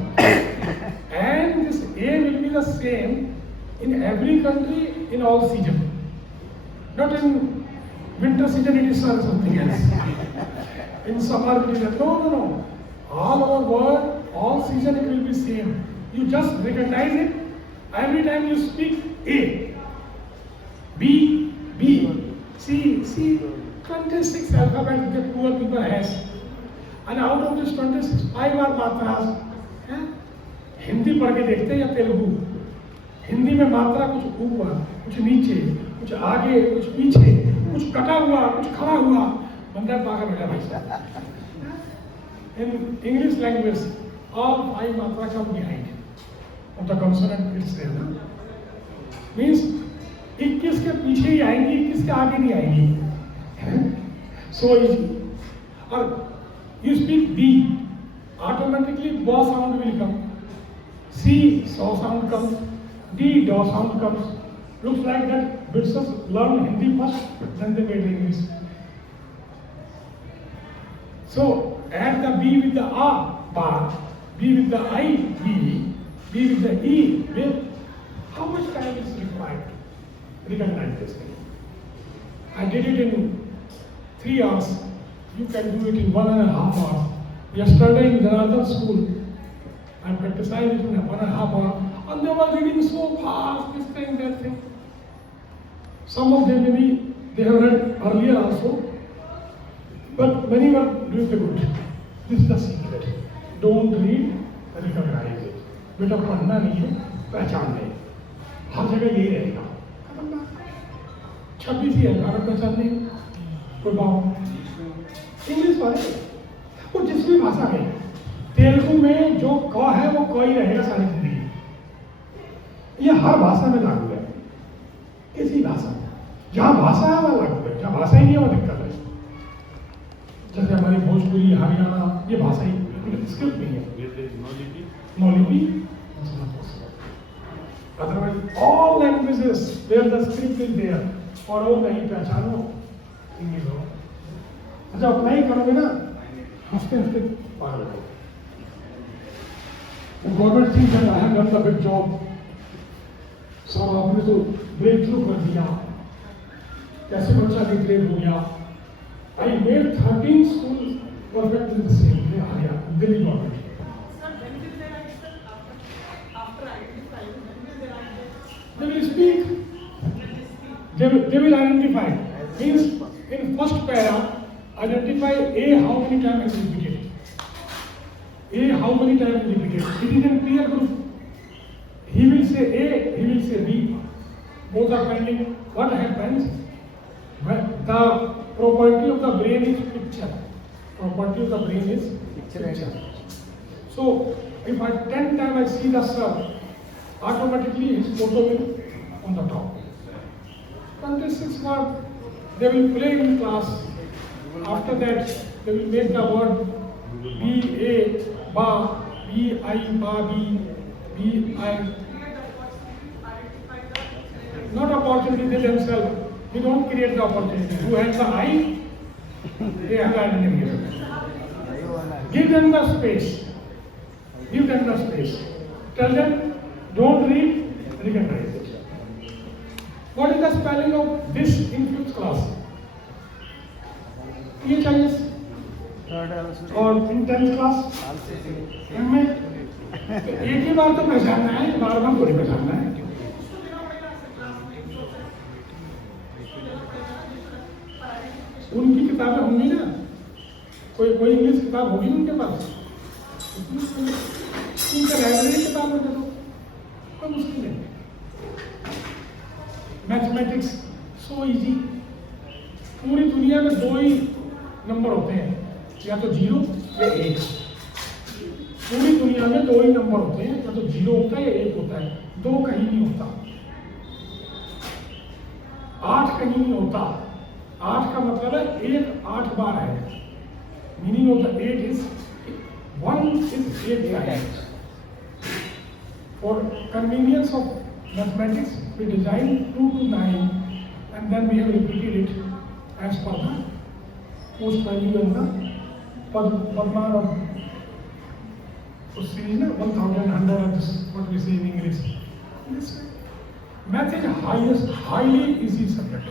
And this A will be the same in every country in all seasons. Not in winter season it is something else. In summer it is no. All over world, all season it will be same. You just recognize it. Every time you speak A, B, C, 26 alphabet the poor people has. And out of this 26, 5 are matras. Hindi पढ़ के देखते हैं या तेलुगु? हिंदी में मात्रा कुछ ऊपर, कुछ नीचे, कुछ आगे, कुछ पीछे, कुछ कटा हुआ, कुछ खड़ा हुआ, बंदा पागल हो गया भाई साहब। In English language, all 5 matra come behind of the consonant it's there, na? Means 21 के पीछे ही आएंगी, 21 के आगे नहीं आएंगी। So easy. और you speak B, automatically B sound will come. C saw sound comes. D do sound comes. Looks like that British learned Hindi first, then they made English. So add the B with the A, ba, B with the I, B, B with the E, with. How much time is required to recognize this thing? I did it in 3 hours. You can do it in 1.5 hours. Yesterday in another school, I practiced it in 1.5 hours, and they were reading so fast, this thing, that thing. Some of them maybe they have read earlier also, but many were doing the good. This is the secret. Don't read, recognize it. बेटा पढ़ना नहीं है, पहचान ले. हर जगह यही रहेगा. 26 ही है, अगर पहचान नहीं, कोई बात. इंग्लिश वाले, वो जिस भी भाषा में, तेलुगु में जो क है वो क ही रहेगा सारी जिंदगी. ये हर भाषा में लागू है. किसी भाषा में, जहाँ भाषा है वहाँ लागू है, जहाँ भाषा ही नहीं है वहाँ दिक्कत है. जैसे हमारी भोजपुरी, हरियाणा, ये भाषा ही स्क्रिप्ट नहीं है. No lipi. Otherwise, all languages where the script is there, और वो नहीं पहचानो, इंग्लिश हो. अच्छा अपना ही करोगे ना, हंसते हंसते पागल हो. Government think that I have done the big job. सब आपने तो ब्रेक थ्रू कर दिया. कैसे बच्चा ग्रेड हो गया. I made 13 schools perfectly the same. They are here, Delhi government. They will speak. They will identify. Means in first para, identify A how many times is repeated. A how many times is repeated. It is in clear group. He will say A, he will say B. Both are pending. What happens? The property of the brain is picture. Property of the brain is picture. So if I 10 times I see the sir, automatically his photo will on the top. 26 word they will play in class. After that they will make the word B A ba, B I ba B, B I. Not opportunity they themselves. We don't create the opportunity. Who has the eye? They have the identity. Give them the space. Give them the space. Tell them, don't read, recognize it. What is the spelling of this in 5th class? ये चाहिए. और in 10th class? हमें एक ही बार तो पहचानना है, बार-बार थोड़ी पहचानना है. उनकी किताबें होंगी ना, कोई इंग्लिश किताब होगी उनके पास, उनका लाइब्रेरी किताब होगा तो कोई मुश्किल नहीं. Mathematics so easy. पूरी दुनिया में 2 ही नंबर होते हैं, या तो 0 या 1. पूरी दुनिया में 2 ही नंबर होते हैं, या तो 0 होता है या 1 होता है. 2 कहीं नहीं होता. 8 कहीं नहीं होता. 8 का मतलब है 1 8 बार है. Meaning of the 8 is 1 is 8 times. For convenience of mathematics, we designed 2 to 9, and then we have repeated it as per the post value and the Padma of series, 1100, this is what we say in English. This math is highly easy subject.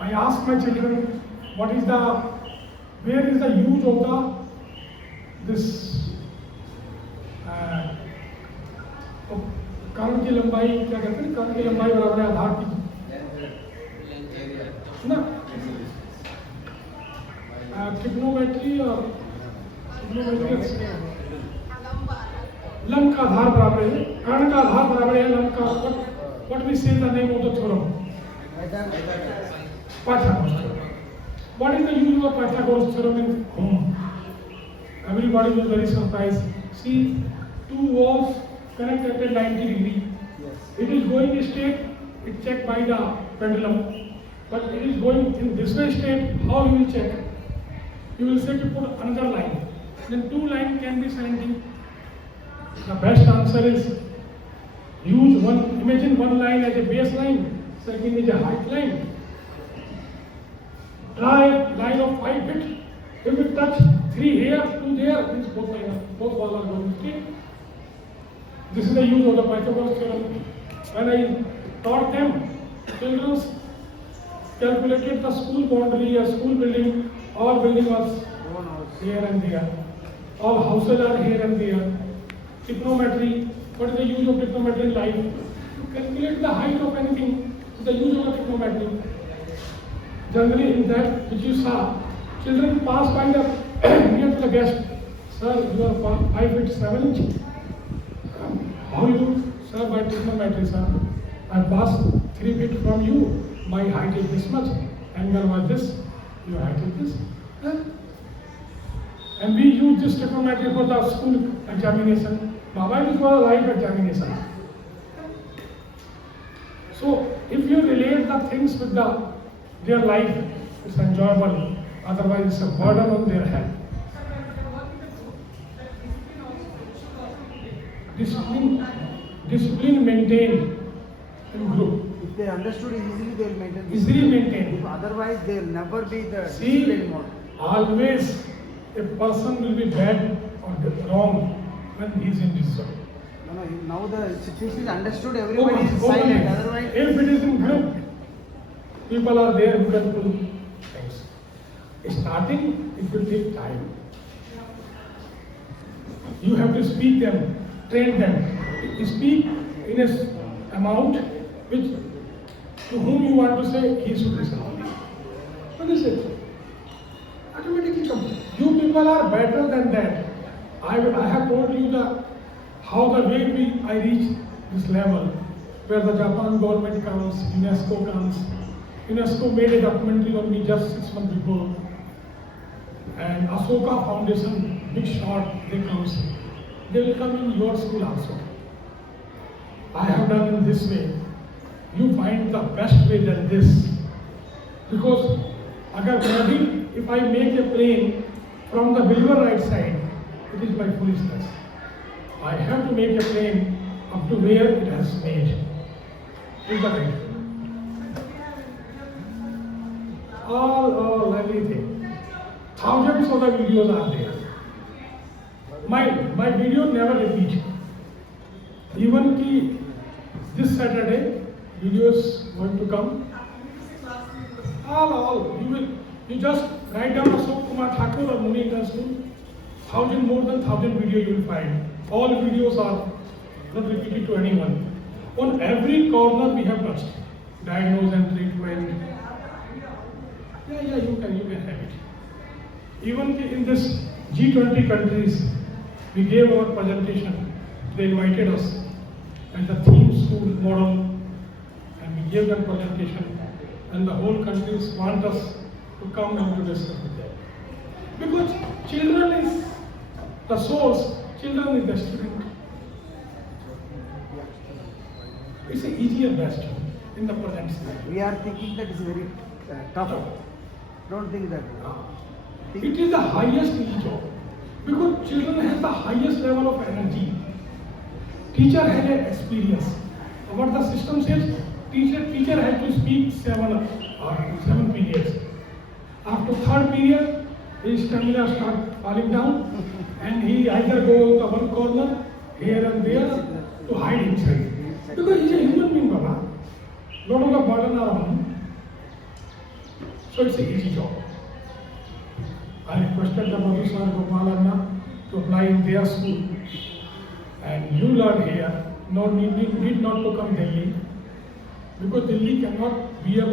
I ask my children, where is the use of this कर्ण की लंबाई, क्या कहते हैं, कर्ण की लंबाई बराबर है आधार की ना. ट्रिग्नोमेट्री और लंग का आधार बराबर है, कर्ण का आधार बराबर है लंग का. What we say the name of the theorem? Pythagoras theorem. What is the use of Pythagoras theorem in home? Everybody was very surprised. See, two walls connected at 90 degree. It is going straight. It's checked by the pendulum. But it is going in this way straight. How you will check? You will say to put another line. Then two lines can be 70. The best answer is use one. Imagine one line as a base line. Second is a height line. Try a line of 5 feet. If it touch 3 here, 2 there, means both walls are going straight. This is the use of the Pythagoras theorem. When I taught them, children calculated the school boundary, a school building, all building was here and there. All houses are here and there. Trigonometry, what is the use of trigonometry in life? To calculate the height of anything, the use of the trigonometry. Generally in that which you saw, children pass by the near to the guest. Sir, you are 5 feet 7 inches. How you? Sir, by trigonometry, sir. I pass 3 feet from you. My height is this much. Angle was this. Your height is this. Huh? And we use this trigonometry for the school examination. Baba, it is for a life examination. So, if you relate the things with their life, it's enjoyable. Otherwise, it's a burden on their head. Discipline maintained in group. If they understood easily, they will maintain. Easily maintained. If otherwise, they will never be the See, disciplined model. always a person will be bad or wrong when he is in discipline. No, now the situation is understood, everybody is silent. Otherwise, if it is in group, people are there who can do things. Starting, it will take time. You have to speak them, train them. Speak in a amount which to whom you want to say he should listen only. What is it? Automatically comes. You people are better than that. I have told you how the way I reach this level, where the Japan government comes, UNESCO comes. UNESCO made a documentary on me just 6 months before. And Ashoka Foundation, big shot, they comes. They will come in your school also. I have done in this way. You find the best way than this. Because if I make a plane from the Bilber right side, it is my foolishness. I have to make a plane up to where it has made. Is that right? All everything. Thousands of the videos are there. My video never repeat. Even this Saturday, videos going to come. All. You just write down Ashok Kumar Thakur or Muni School. More than 1,000 videos you will find. All videos are not repeated to anyone. On every corner we have touched. Diagnose and treatment. Yeah, you can have it. Even in this G20 countries, we gave our presentation. They invited us as the theme school model, and we gave them presentation, and the whole countries want us to come and to discuss with them. Because children is the source, children is the student. It's an easier best in the present scenario. we are thinking that is very tough. Don't think that. It is the highest easy job. Because children have the highest level of energy. Teacher has an experience. What the system says, teacher has to speak 7 periods. After 3rd period, his stamina starts falling down, and he either go to one corner, here and there, to hide himself. Because he's a human being, Baba. Lot of the burden are on him. So it's an easy job. I requested the Madhu Sir Gopalana to apply in their school. And you learn here, need not to come Delhi, because Delhi cannot bear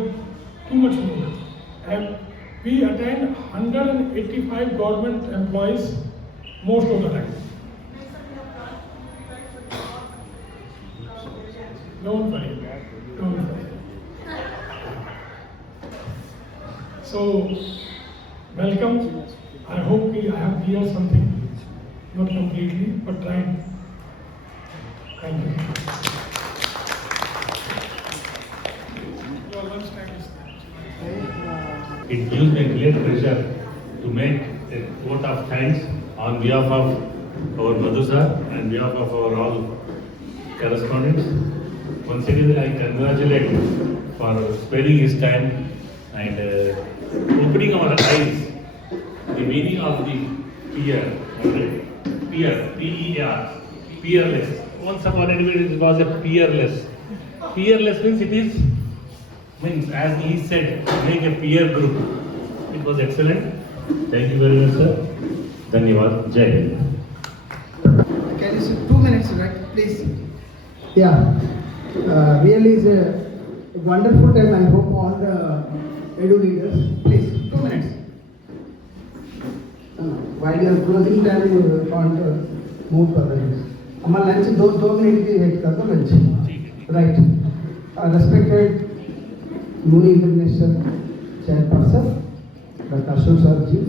too much load. And we attend 185 government employees most of the time. Don't worry. Don't worry. So, welcome. I hope I have cleared something. Not completely, but tried. Thank you. Your lunchtime is there. It gives me great pleasure to make a vote of thanks on behalf of our Madhu sir and behalf of our all correspondents. Once again, I congratulate for sparing his time and opening our eyes the meaning of the peer, P-E-R, peerless. Once upon a time it was a peerless. Peerless means as he said, make a peer group. It was excellent. Thank you very much, sir. Dhanyavad. Jai Hind. Can you sit 2 minutes, right? Please. Yeah. Really is a wonderful time. I hope all the edu leaders. Please, 2 minutes. While you are closing time, you want to move forward. Amma lunch 2 minutes ki wait kar do lunch. Right. Respected Muni International Chairperson, Dr.Ashok Kumar Thakur,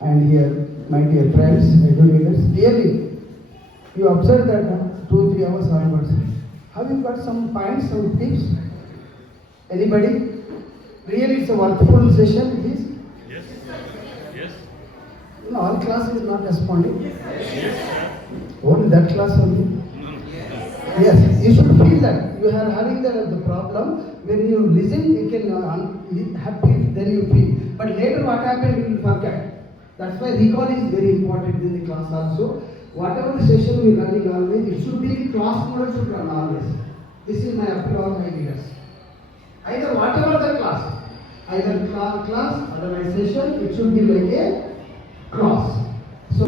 and here my dear friends, edu leaders. Really, you observe that 2-3 hours onwards. Have you got some points, some tips? Anybody? Really, it's a worthwhile session. It is. Yes. Yes. No, all class is not responding. Yes. Only that class only. Yes, you should feel that you are having the problem. When you listen, you can happy, then you feel. But later, what happened, you will forget. That's why recall is very important in the class also. Whatever the session we are running always, it should be the class model should run always. This is my appeal to all my leaders. Either whatever the class, either class, otherwise session, it should be like a class. So.